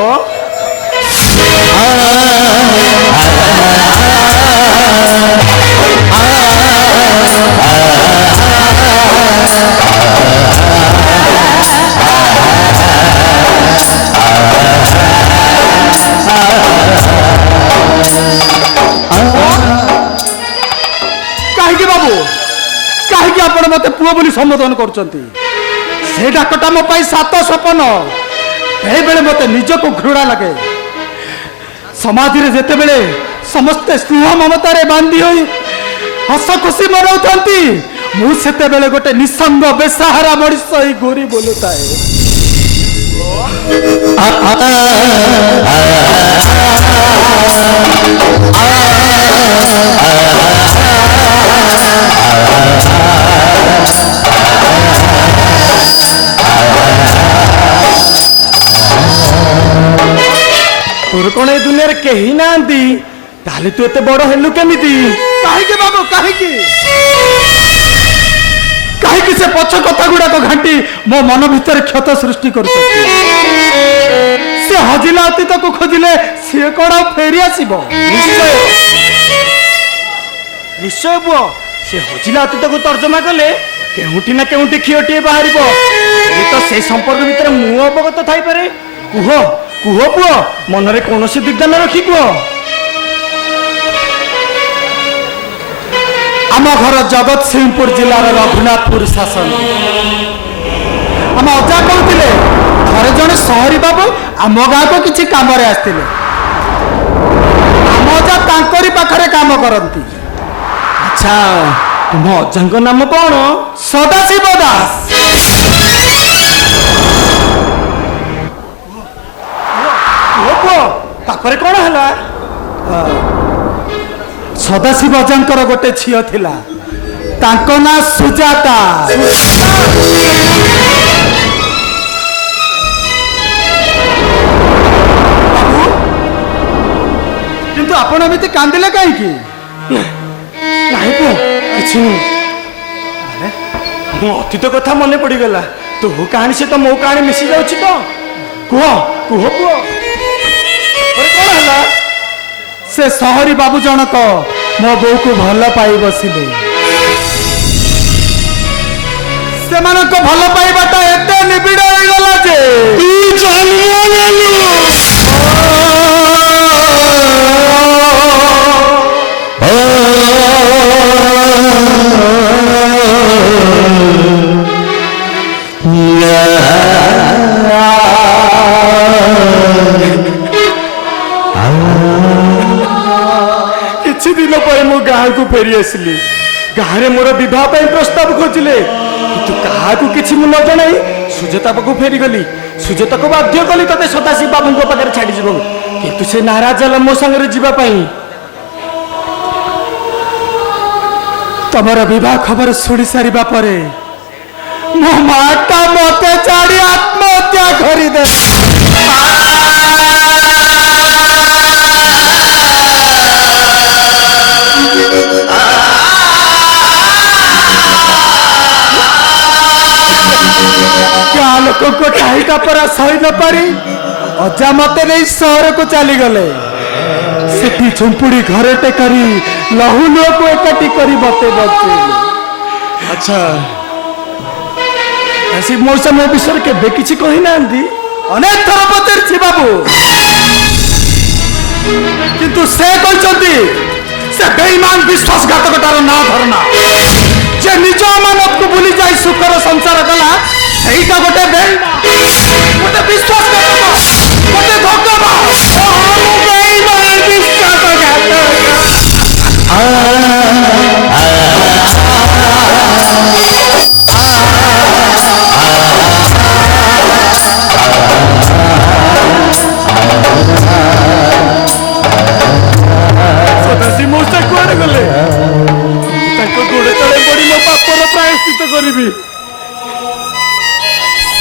कहीं बाबू कहीं आप मत पुओ बोली संबोधन करछंती से डाकटा मो पाई सात सपन ए बेले मते निजको घृणा लगे समाधि रे जेते बेले समस्त स्नेह ममता रे बांधी होई हस खुशी मनाउथंती मु सेते बेले गोटे निसंग बेसहारा मनुष्य ही गोरी बोलुताए तोर कौन ए दुनिया कहीं ना ताले तू एते बड़ हेलु केमिति काहे बाबू काहे से पछ कथा गुडा को घाटी मो मन भीतर क्षत सृष्टि कर से हजिला अतीत को खोजिले सी कौन फेरी आसीबो निश्चय निश्चय बुआ से हजिला अतीत को तर्जमा कले केउटी ना केउटी खियोटी बाहरिबो ये तो से संपर्क भीतर मु अवगत थाई पारे कुह कुह पुओ मनरे कौनसी विज्ञान रखी कुह आम घर जगत सिंहपुर जिलार रघुनाथपुर शासन आम अजा कहते थे जड़े सहरी बाबू आम गाँ को किसी काम आसते आम अजा तांकरी पाखरे काम करती अच्छा तुम अजा नाम कौन सदाशिव दास पाखरे कौन है सदाशिव अजांकर गोटे झील थिला तांको ना सुजाता बाबू ଆପଣ ଏମିତି କାନ୍ଦିଲେ କାହିଁକି? ନାଇଁ ପୁଅ କିଛି ନୁହେଁ। ଆରେ ମୋ ଅତୀତ କଥା ମନେ ପଡ଼ିଗଲା। ତୋ କାହାଣୀ ସହିତ ମୋ କାହାଣୀ ମିଶି ଯାଉଛି ତ। କୁହ କୁହ ପୁଅ, ଆରେ କ'ଣ ହେଲା? ସେ ସହରୀ ବାବୁ ଜଣକ ମୋ ବୋଉକୁ ଭଲ ପାଇ ବସିଲେ। ସେମାନଙ୍କ ଭଲ ପାଇବାଟା ଏତେ ନିବିଡ଼ ହେଇଗଲା ଯେ କିଛି ଦିନ ପରେ ମୁଁ ଗାଁକୁ ଫେରି ଆସିଲି। ଗାଁରେ ମୋର ବିବାହ ପାଇଁ ପ୍ରସ୍ତାବ ଖୋଜିଲେ, କିନ୍ତୁ କାହାକୁ କିଛି ମୁଁ ନ ଜଣାଇ ସୁଜାତା ପାଖକୁ ଫେରିଗଲି। ସୁଜାତାକୁ ବାଧ୍ୟ କଲି ତତେ ସଦାଶିବ ବାବୁଙ୍କ ପାଖରେ ଛାଡ଼ିଯିବ, କିନ୍ତୁ ସେ ନାରାଜ ହେଲା ମୋ ସାଙ୍ଗରେ ଯିବା ପାଇଁ। ତମର ବିବାହ ଖବର ଶୁଣି ସାରିବା ପରେ ମୋ ମାଟା ମତେ ଛାଡ଼ି ଆତ୍ମହତ୍ୟା କରିଦେଲେ। ଗାଁ ଲୋକଙ୍କ ଟାହିଟା ପରା ସହି ନ ପାରି ଅଜା ମତେ ନେଇ ସହରକୁ ଚାଲିଗଲେ। ସେଠି ଝୁମ୍ପୁଡ଼ି ଘରଟେ କରି ଲହୁ ଲୁହକୁ ଏକାଠି କରି ମତେ ବଞ୍ଚେଇଲେ। ଆଚ୍ଛା, ସେ ମଉସା ମୋ ବିଷୟରେ କେବେ କିଛି କହିନାହାନ୍ତି? ଅନେକ ଥର ପଚାରିଛି ବାବୁ, କିନ୍ତୁ ସେ କହିଛନ୍ତି ସେ ବେଇମାନ ବିଶ୍ୱାସଘାତକଟାର ନାଁ ଧରନା। ଯେ ନିଜ ଅମାନତକୁ ଭୁଲି ଯାଇ ସୁଖର ସଂସାର କଲା, ସେଇଟା ଗୋଟେ ବେଇମାନ, ଗୋଟେ ବିଶ୍ୱାସଘାତକ, ଗୋଟେ ଧୋକାବାଜ। ମୁଁ ବେଇମାନ ବିଶ୍ୱାସଘାତକ। ସଦାଶିବ ମଉସା କୁଆଡ଼େ ଗଲେ? ତାଙ୍କ ଗୋଡ଼ ତଳେ ପଡ଼ି ମୋ ପାପର ପ୍ରାୟଶ୍ଚିତ କରିବି।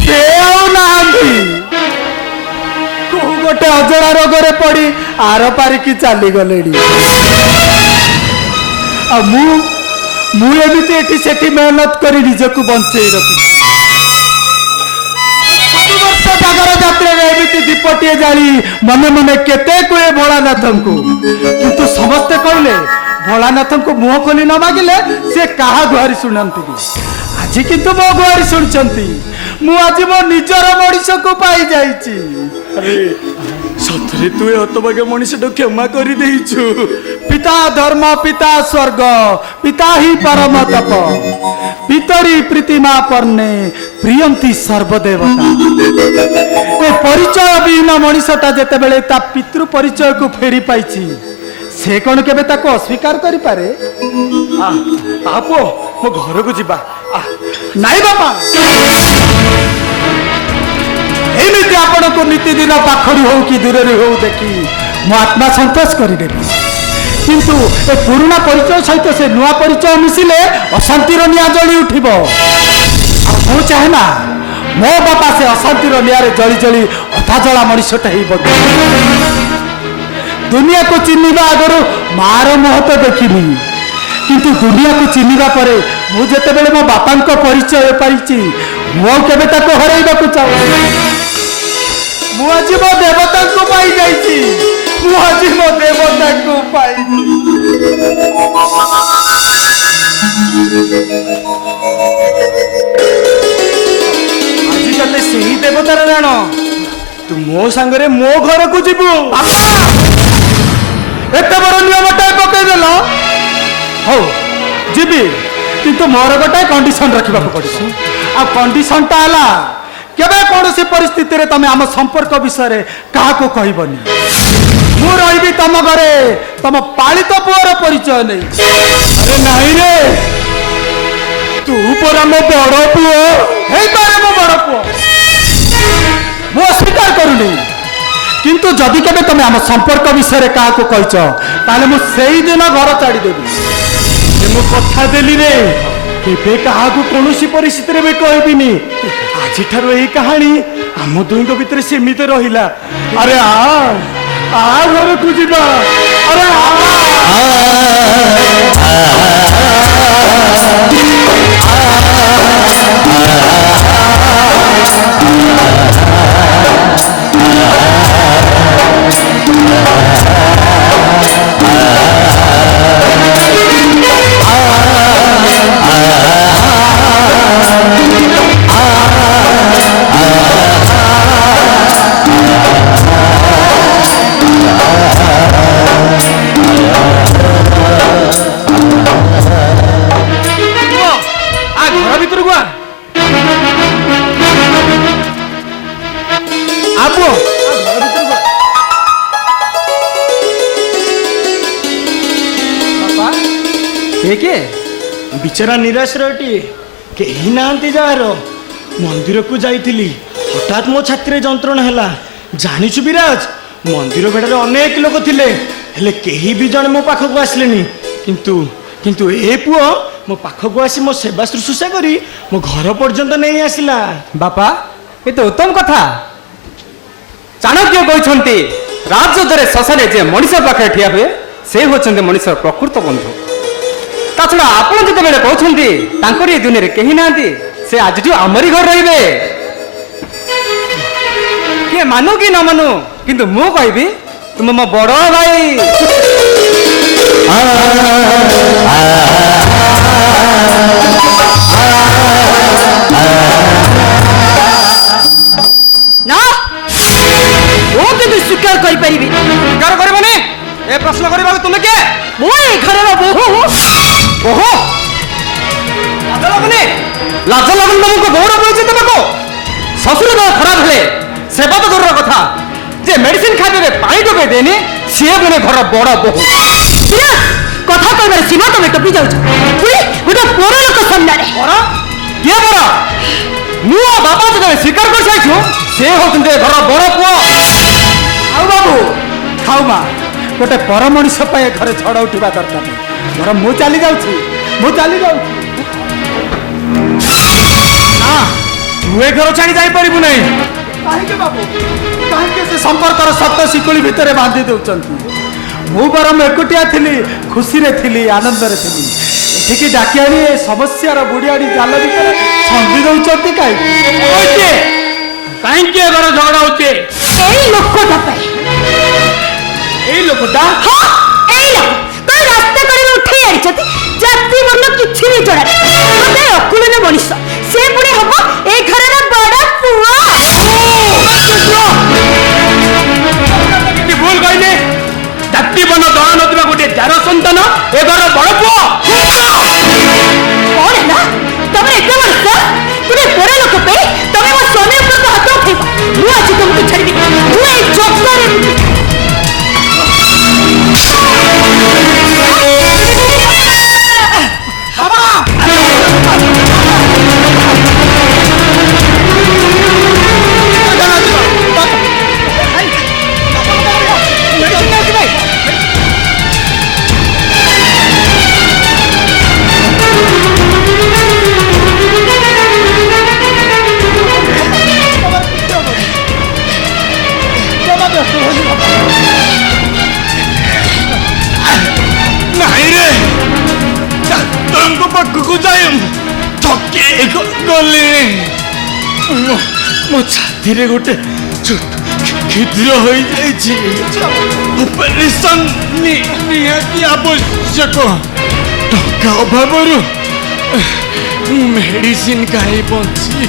ସେ ଆଉ ନାହାନ୍ତି। କୋଉ ଗୋଟେ ଅଜଣା ରୋଗରେ ପଡ଼ି ଆର ପାରିକି ଚାଲିଗଲେଣି। ଆଉ ମୁଁ ଏମିତି ଏଠି ସେଠି ମେହନତ କରି ନିଜକୁ ବଞ୍ଚେଇ ରଖିଛି। ସବୁ ବର୍ଷ ଜାଗର ଯାତ୍ରାରେ ଏମିତି ଦୀପଟିଏ ଜାଳି ମନେ ମନେ କେତେ କୁହେ ଭୋଳାନାଥଙ୍କୁ, କିନ୍ତୁ ସମସ୍ତେ କହିଲେ ଭୋଳାନାଥଙ୍କୁ ମୁହଁ ଖୋଲି ନ ମାଗିଲେ ସେ କାହା ଗୁହାରି ଶୁଣନ୍ତିନି। ଆଜି କିନ୍ତୁ ମୋ ଗୁହାରି ଶୁଣିଛନ୍ତି। ମୁଁ ଆଜି ମୋ ନିଜର ମଣିଷକୁ ପାଇଯାଇଛି। ଆରେ ସତରେ ତୁ ଏ ହତଭାଗ୍ୟ ମଣିଷଟାକୁ କ୍ଷମା କରିଦେଇଛୁ। ପିତା ଧର୍ମ ପିତା ସ୍ୱର୍ଗ ପିତା ହିଁ ପରମ ତପ ପିତରି ପ୍ରୀତିମା ପର୍ଣ୍ଣେ ପ୍ରିୟନ୍ତି ସର୍ବଦେବତା। ଏ ପରିଚୟ ବିହୀନ ମଣିଷଟା ଯେତେବେଳେ ତା ପିତୃ ପରିଚୟକୁ ଫେରି ପାଇଛି, ସେ କ'ଣ କେବେ ତାକୁ ଅସ୍ୱୀକାର କରିପାରେ? ପୁଅ ମୋ ଘରକୁ ଯିବା। ନାଇଁ ବାପା, ଏମିତି ଆପଣଙ୍କୁ ନିତିଦିନ ପାଖରୁ ହଉ କି ଦୂରରେ ହଉ ଦେଖି ମୋ ଆତ୍ମା ସନ୍ତୋଷ କରିଦେବି, କିନ୍ତୁ ଏ ପୁରୁଣା ପରିଚୟ ସହିତ ସେ ନୂଆ ପରିଚୟ ମିଶିଲେ ଅଶାନ୍ତିର ନିଆଁ ଜଳି ଉଠିବ। ଆଉ ମୁଁ ଚାହେଁ ନା ମୋ ବାପା ସେ ଅଶାନ୍ତିର ନିଆଁରେ ଜଳି ଜଳି ଅଧାଜଳା ମଣିଷଟା ହେଇ ବଞ୍ଚ। ଦୁନିଆକୁ ଚିହ୍ନିବା ଆଗରୁ ମାର ମୁହଁ ତ ଦେଖିନି, କିନ୍ତୁ ଦୁନିଆକୁ ଚିହ୍ନିବା ପରେ ମୁଁ ଯେତେବେଳେ ମୋ ବାପାଙ୍କ ପରିଚୟ ପାଇଛି, ମୁଁ ଆଉ କେବେ ତାକୁ ହରାଇବାକୁ ଚାହୁଁନି। ମୁଁ ଆଜି ମୋ ଦେବତାଙ୍କୁ ପାଇଯାଇଛି। ମୁଁ ଆଜି ମୋ ଦେବତାଙ୍କୁ ପାଇଛି। ଆଜିକାଲି ସେହି ଦେବତାର ଜାଣ, ତୁ ମୋ ସାଙ୍ଗରେ ମୋ ଘରକୁ ଯିବୁ। ଏତେ ବଡ଼ ନିୟମଟା ପକେଇଦେଲ। ହଉ ଯିବି, କିନ୍ତୁ ମୋର ଗୋଟାଏ କଣ୍ଡିସନ ରଖିବାକୁ ପଡ଼ିବ। ଆଉ କଣ୍ଡିସନଟା ହେଲା, କେବେ କୌଣସି ପରିସ୍ଥିତିରେ ତମେ ଆମ ସମ୍ପର୍କ ବିଷୟରେ କାହାକୁ କହିବନି। ମୁଁ ରହିବି ତମ ଘରେ ତମ ପାଳିତ ପୁଅର ପରିଚୟ ନେଇ। ଆରେ ନାଇଁ ରେ, ତୁ ପରା ମୋ ବଡ଼ ପୁଅ। ହେଇପାରେ ମୋ ବଡ଼ ପୁଅ, ମୁଁ ଅସ୍ୱୀକାର କରୁନି, କିନ୍ତୁ ଯଦି କେବେ ତମେ ଆମ ସମ୍ପର୍କ ବିଷୟରେ କାହାକୁ କହିଛ, ତାହେଲେ ମୁଁ ସେଇଦିନ ଘର ଛାଡ଼ିଦେବି। ମୁଁ କଥା ଦେଲି ରେ, କେବେ କାହାକୁ କୌଣସି ପରିସ୍ଥିତିରେ ବି କହିବିନି। ଆଜିଠାରୁ ଏହି କାହାଣୀ ଆମ ଦୁହିଁଙ୍କ ଭିତରେ ସେମିତି ରହିଲା। ଆରେ ଆ ଘରକୁ ଯିବା। आ घर भीतर को आपो के बिचरा निराश्रयटी केही नांती जार मंदिर को जाइथिली हठात मो छाती जंत्रणा हैला जानिछु विराज मंदिर बेड़े अनेक लोक थिले हेले केही भी जण मो पाखक आसलेनी किंतु किंतु ए पुओ मो पाखक आसी मो सेवा शुश्रूषा करी मो घर पर्यंत नहीं आसिला बापा ये तो उत्तम कथा चाणक्य कहते राजरे शशाने जे मनीष पाखे ठिया हुए से होचंदे मनीष प्रकृत बंधु ता छड़ा आपण जते बेले कहउछंती तांकर ए दुनिया रे केही नांती से आज आमरी घर रहिबे के मानु कि न मानु किंतु मु कहबी तुम मो बड़ भाई ना वो किंतु स्वीकार करि परिबी स्वीकार करबनी ए प्रश्न करबा तुमे के मो ए घरर बोहू ओहो लाज लगनी लाज लगन तुमको बौड़ परिचय देबको ससुर देह खराब हेले सेवा तो दूर कथा जे मेडिसिन खाइबे पानी डोबे देनी से पुणे घर बड़ बहु कथा कहबार सीमा तमे टपी जाउछ पुरी गोटे पोर लोक सामने रे बड़ के बड़ मु बापा जते स्वीकार कर साइछु से होतंदे घर बड़ पुओ आउ बाबू खाउ मा गोटे पर मनुष्य पाए घरे छड़ उठिबा दरकार नहीं घर मु चली जाउछि ना तू ए घर छाड़ी जाई परिबु नहीं काहे बाबू काहे से संपर्कर सत्य शिकुली भितरे बांधी देउचंती मु बरम एकुटिया थिली खुशी रे थिली आनंद रे थिली एठिकी डाकी आनी समस्यार बुढ़ियाड़ी जाल भितर छंदी दउचंती काहे ओके काहे के घर झगड़ा होचे एई लोकटा पे एई लोकटा हां एई लोक तो रास्ता करे उठै आइछती जाति वर्ण किछि नि जणा मते अकुलने मनीष से पुणी हबो ए घरर बड़ा पुआ भूल कहले जाति बन दया नथिबा गोटे जार संतान ए घर बड़ पुओ कौन है ना तमे एते वर्ष तुमे पोरे लोक पे तमे मो स्वामी ऊपर हाथ उठेबा मु आज तुमको छाड़ी तू ए चोकरे नहीं रे तुमको पाखक जाए थके गले मो छाती रे गोटे छिद्र हो ऑपरेशन निहाती आवश्यक टका अभाव मेडिसिन खाई बंची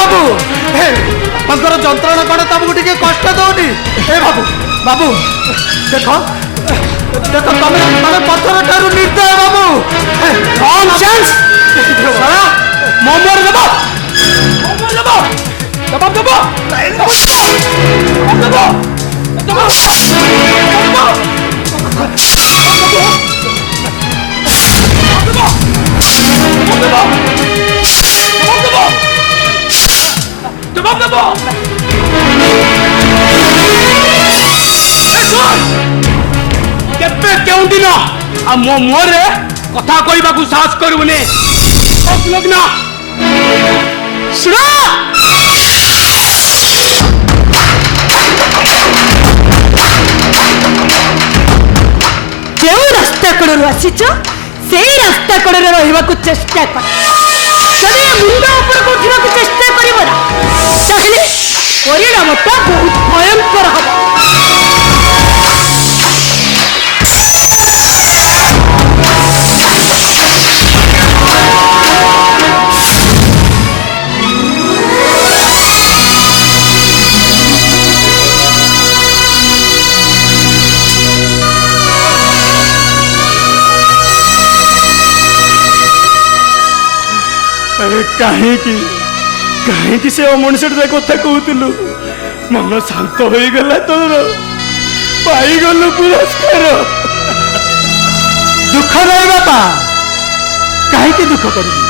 बाबू जंत्रणा कौन तुमको टे कष्ट दौनी ए बाबू बाबू देख देख तमें पत्थर ठारू निर्दय बाबू मोमर देव କେଉଁଠି ନ ଆଉ ମୋ ମୁହଁରେ କଥା କହିବାକୁ ସାହସ କରିବୁନି ଲଗ୍ନ ଶୁଣ ଯେଉଁ ରାସ୍ତା କଡ଼ରୁ ଆସିଛ ସେଇ ରାସ୍ତା କଡ଼ରେ ରହିବାକୁ ଚେଷ୍ଟା କର। ଯଦି ମୁଣ୍ଡ ଉପରକୁ ଉଠିବାକୁ ଚେଷ୍ଟା କରିବ ନା ତାହେଲେ ପରିଣାମଟା ବହୁତ ଭୟଙ୍କର ହବ। କାହିଁକି ସେ ଅମଣିଷଟା କଥା କହୁଥିଲୁ? ମନ ଶାନ୍ତ ହୋଇଗଲା ତୋର, ପାଇଗଲୁ ପୁରସ୍କାର। ଦୁଃଖ ନାହିଁ ବାପା, କାହିଁକି ଦୁଃଖ କରିବି?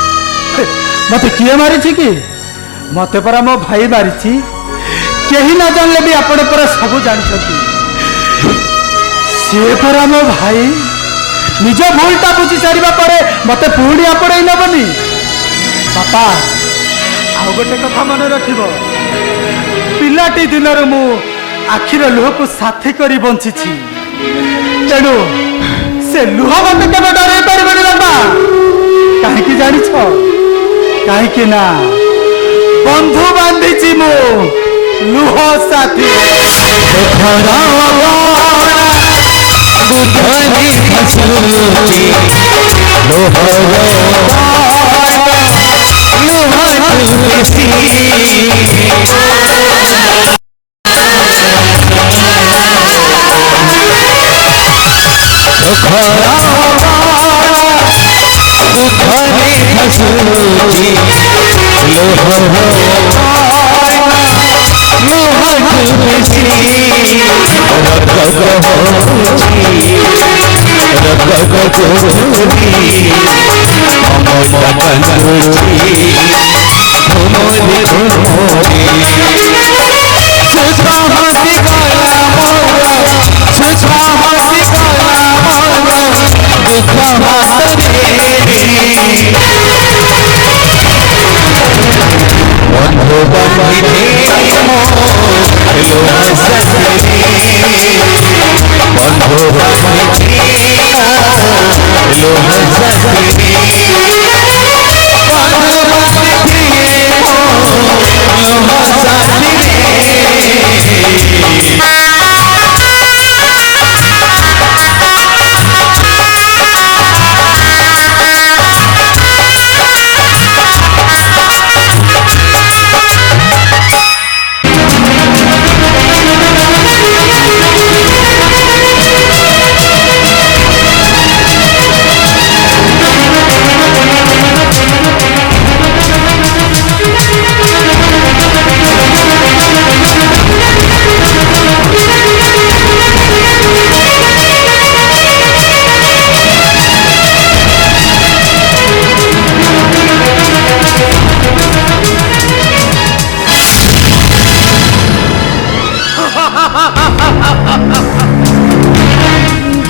ମତେ କିଏ ମାରିଛି କି? ମତେ ପରା ମୋ ଭାଇ ମାରିଛି। କେହି ନ ଜାଣିଲେ ବି ଆପଣ ପରା ସବୁ ଜାଣିଛନ୍ତି। ସିଏ ପରା ମୋ ଭାଇ। ନିଜ ଭୁଲଟା ବୁଝି ସାରିବା ପରେ ମତେ ପୁଣି ଆପଣେଇ ନେବନି। ବାପା ଆଉ ଗୋଟେ କଥା ମନେ ରଖିବ, ପିଲାଟି ଦିନରୁ ମୁଁ ଆଖିର ଲୁହକୁ ସାଥୀ କରି ବଞ୍ଚିଛି। ତେଣୁ ସେ ଲୁହ ମତେ କେବେ ଡରେଇ ପାରିବନି ବାପା। କାହିଁକି ଜାଣିଛ? କାହିଁକି ନା ବନ୍ଧୁ ବାନ୍ଧିଛି ମୁଁ ଲୁହ ସାଥୀ।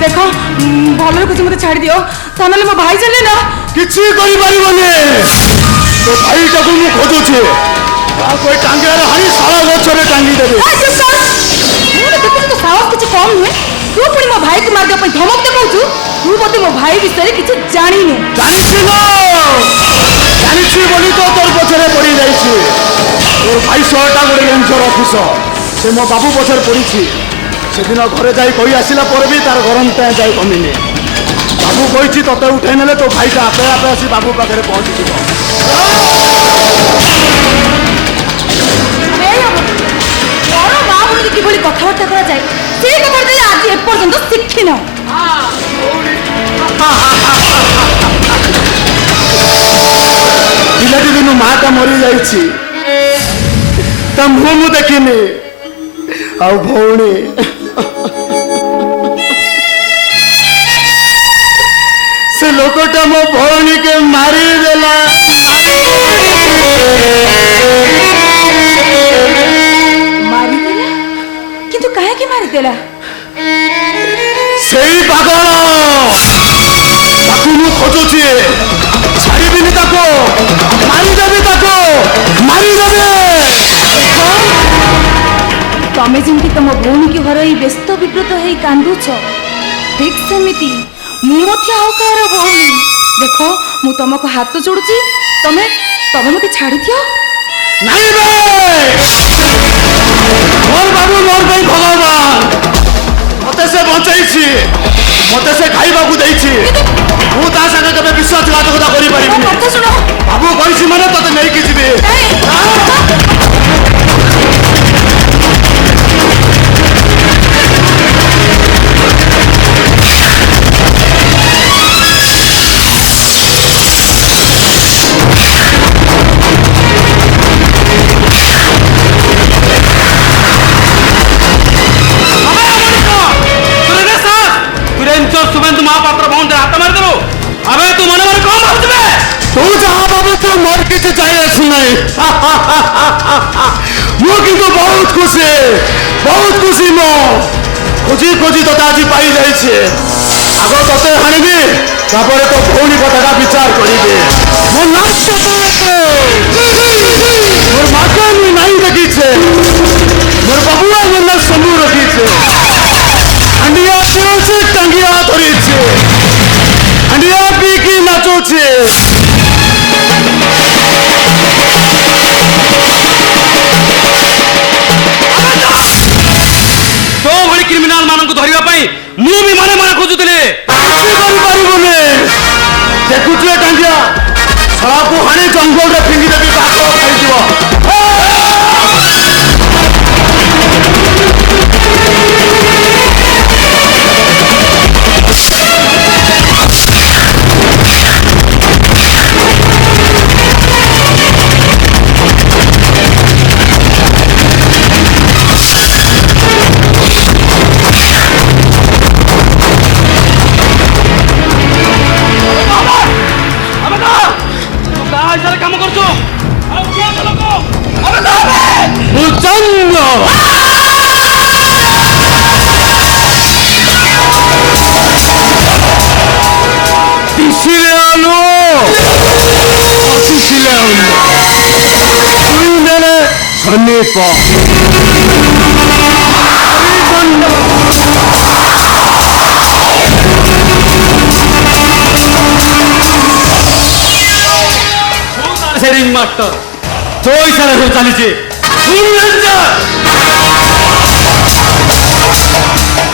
देखो भलरे कुछ मते छाड़ी दियो तानले मो भाई चले ना किछि करि परिबने। तो भाईटाକୁ ମୁଁ ଖୋଜୁଛି। ଆଉ કોઈ ଟାଙ୍ଗିଆରେ ହାଣି ସାରା ଗଛରେ ଟାଙ୍ଗି ଦେବେ। ମୁଁ ଦେଖୁଛି ତ ସାହସ କିଛି କମ ନୁହେଁ। ତୁ ପୁଣି ମୋ ଭାଇକୁ ମାରିବା ପାଇଁ ଧମକ ଦେଉଛୁ। ତୁ ବୋଧେ ମୋ ଭାଇ ବିଷୟରେ କିଛି ଜାଣିନୁ। ଜାଣିଛି ନା, ଜାଣିଛି ବୋଲି ତ ତୋର ପଛରେ ପଡ଼ି ଯାଇଛି। তোর ভাই শহরটা গোটে রেঞ্জর অফিসর, সে মো বাবু পছরে পড়িছি। সেদিন ঘরে যাই কই আসিলা পরে ବି তার গরমটা যাই কমিনি। বাবু কইছি তোতে উঠাই নেলে তো ভাইটা আপে আপে আসি বাবু পাখে পৌঁছিଯିব। বড় মা বলে কিভাবে কথাবার্তা করা যায় সেই কথাটা আজ এ পর্যন্ত শিখি না। ପିଲାଟି ଦିନୁ ମାଟା ମରି ଯାଇଛି, ତା ମୁହଁ ମୁଁ ଦେଖିନି। ଆଉ ଭଉଣୀ ସେ ଲୋକଟା ମୋ ଭଉଣୀକେ ମାରିଦେଲା। ମାରିଦେଲା? କିନ୍ତୁ କାହିଁକି ମାରିଦେଲା? ସେଇ ପାଗଳ ତାକୁ ମୁଁ ଖୋଜୁଛି ଛାଡ଼ିବିନି ତାକୁ ମାରିଦେବି ତାକୁ ମାରିଦେବି ତମେ ଯେମିତି ତମ ଭଉଣୀକି ହରାଇ ବ୍ୟସ୍ତ ବିବ୍ରତ ହେଇ କାନ୍ଦୁଛ ଠିକ ସେମିତି ମୁଁ ମଧ୍ୟ ଆଉ କାହାର ଭଉଣୀ ଦେଖ ମୁଁ ତମକୁ ହାତ ଯୋଡୁଛି ତମେ ତମେ ମତେ ଛାଡ଼ିଦିଅ ନାଇଁ ବେ ମୋର ବାବୁ ମୋର ପାଇଁ ଭଗବାନ ମତେ ସେ ବଞ୍ଚେଇଛି ମତେ ସେ ଖାଇବାକୁ ଦେଇଛି ମୁଁ ତା ସାଙ୍ଗେ କେବେ ବିଶ୍ୱାସଘାତକତା କରିପାରିବିନି କଥା ଶୁଣ ବାବୁ କହିଛି ମାନେ ତତେ ନେଇକି ଯିବି शुभेन्दु महापात्र भवन हाथ मारिदेलु अबे तू मन मन कौन भावुबे तू जहाँ बाबू तू मोर किसी चाहिए सुनाई ମୁଁ କିନ୍ତୁ ବହୁତ ଖୁସି ମୁଁ ଖୋଜି ଖୋଜି ତତେ ଆଜି ପାଇଯାଇଛି ଆଗ ତତେ ହାଣିବି ତାପରେ ତୋ ଭଉଣୀ କଥାଟା ବିଚାର କରିବି ମୋ ଲାଷ୍ଟ ମୋର ମାକେ ମୁଁ ନାଇଁ ଦେଖିଛେ ମୋର ବାବୁଆ ମନା ସବୁ ରଖିଛେ ହାଣ୍ଡିଆ ପିଉଛି ଟାଙ୍ଗିଆ ଧରିଛେ ହାଣ୍ଡିଆ ପିଇକି ନାଚୁଛେ तो भली क्रिमिनाल मानक धरिबा पई मु भी मने मने खोजुतले କରିପାରିବୁନି ଦେଖୁଛୁ ଟାଙ୍ଗିଆ ଛାକୁ ହାଣି ଜଙ୍ଗଲରେ ଫିଙ୍ଗି ଦେବି ବାଘ ଖାଇଯିବ काम करछो आ के लोक अबे मुचंद Siciliano! Siciliano! Quindele Sannipo! Tsering master तो इशारा से चलीछि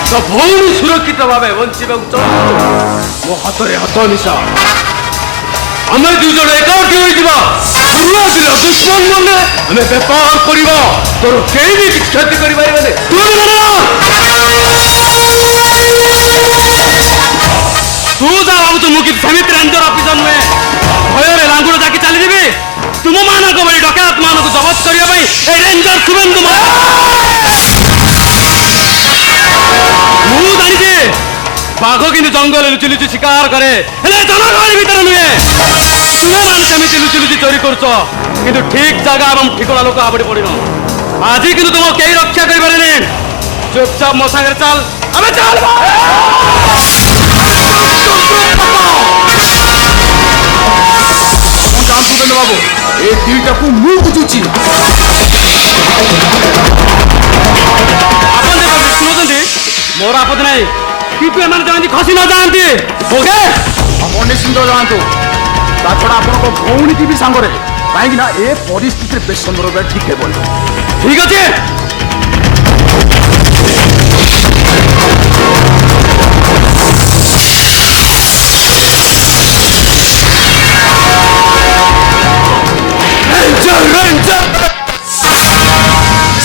तो भौणी सुरक्षित भावे बंचिबाक मो हाथ रे हाथ निशा आमे दु जण एकाठी होई जिबा पुरा दिल दुश्मन मने आमे व्यापार करिबा तोर केही भी क्षति करि पारिबे तू तू जा बाबू तू मुकी समिति रेंजर ऑफिसर में भୟରେ ଲାଙ୍ଗୁଡ଼ ଯାକି ଚାଲିଯିବି ତୁମମାନଙ୍କ ଭଳି ଡକାୟତ ମାନଙ୍କୁ ଜବତ କରିବା ପାଇଁ ଏ ରେଞ୍ଜର ଶୁଭେନ୍ଦୁ ମୁଁ ଜାଣିଛି ବାଘ କିନ୍ତୁ ଜଙ୍ଗଲରେ ଲୁଚି ଲୁଚି ଶିକାର କରେ ହେଲେ ଜନଗହଳି ଭିତରେ ନୁହେଁ ତୁମେମାନେ ସେମିତି ଲୁଚି ଲୁଚି ଚୋରି କରୁଛ କିନ୍ତୁ ଠିକ ଜାଗା ଏବଂ ଠିକଣା ଲୋକ ଆବଡ଼ି ପଡ଼ିନ ଆଜି କିନ୍ତୁ ତୁମ କେହି ରକ୍ଷା କରିପାରିନି ଚୁପଚାପ ମୋ ସାଙ୍ଗରେ ଚାଲ ଆମେ ଚାଲ सुगंध बाबू ए दीटा को मु बुझुची आपण देखो सुनोजंती मोर आपद नाही किपे माने जानती खसी न जानती ओके आपण निश्चिंत जानतु ता छोड़ा आपण को भौणी की भी सांग रे काहे ना ए परिस्थिति रे बेस संदर्भ ठीक है बोल ठीक अछि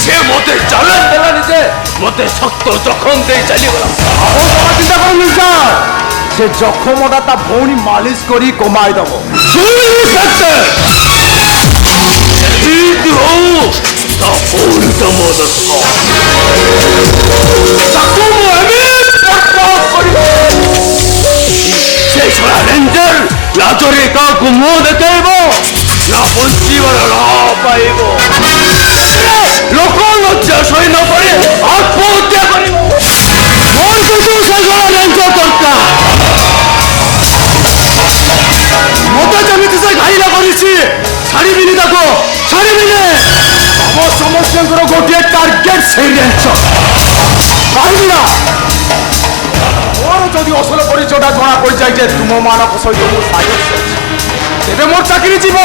से मते चलन देलानी जे मते सख्त जखम दे चली गला ओ बाबा चिंता कर मिलसा से जखमटा ता भौणी मालिश करी कमाई दबो सुनी सकते जीत हो ता भौणी त मदद को ताको एमे पक्का करी से छोरा रेंजर लाजोरे का को मुंह देखेबो ना बंचीवर राह पाइबो लोक लज्जा सही न पड़े आत्महत्या करिबो मोर को तू सगळा সেই রেঞ্চ পাইবি না মোর যদি অসল পরিচয়টা জনা পড়ি যাই যে তুম ମାନଙ୍କ সহিত মো সাইজ তেবে মোর চাকরি যাব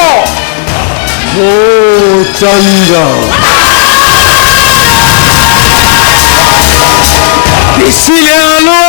ও চন্দ্র পিছিলে আলো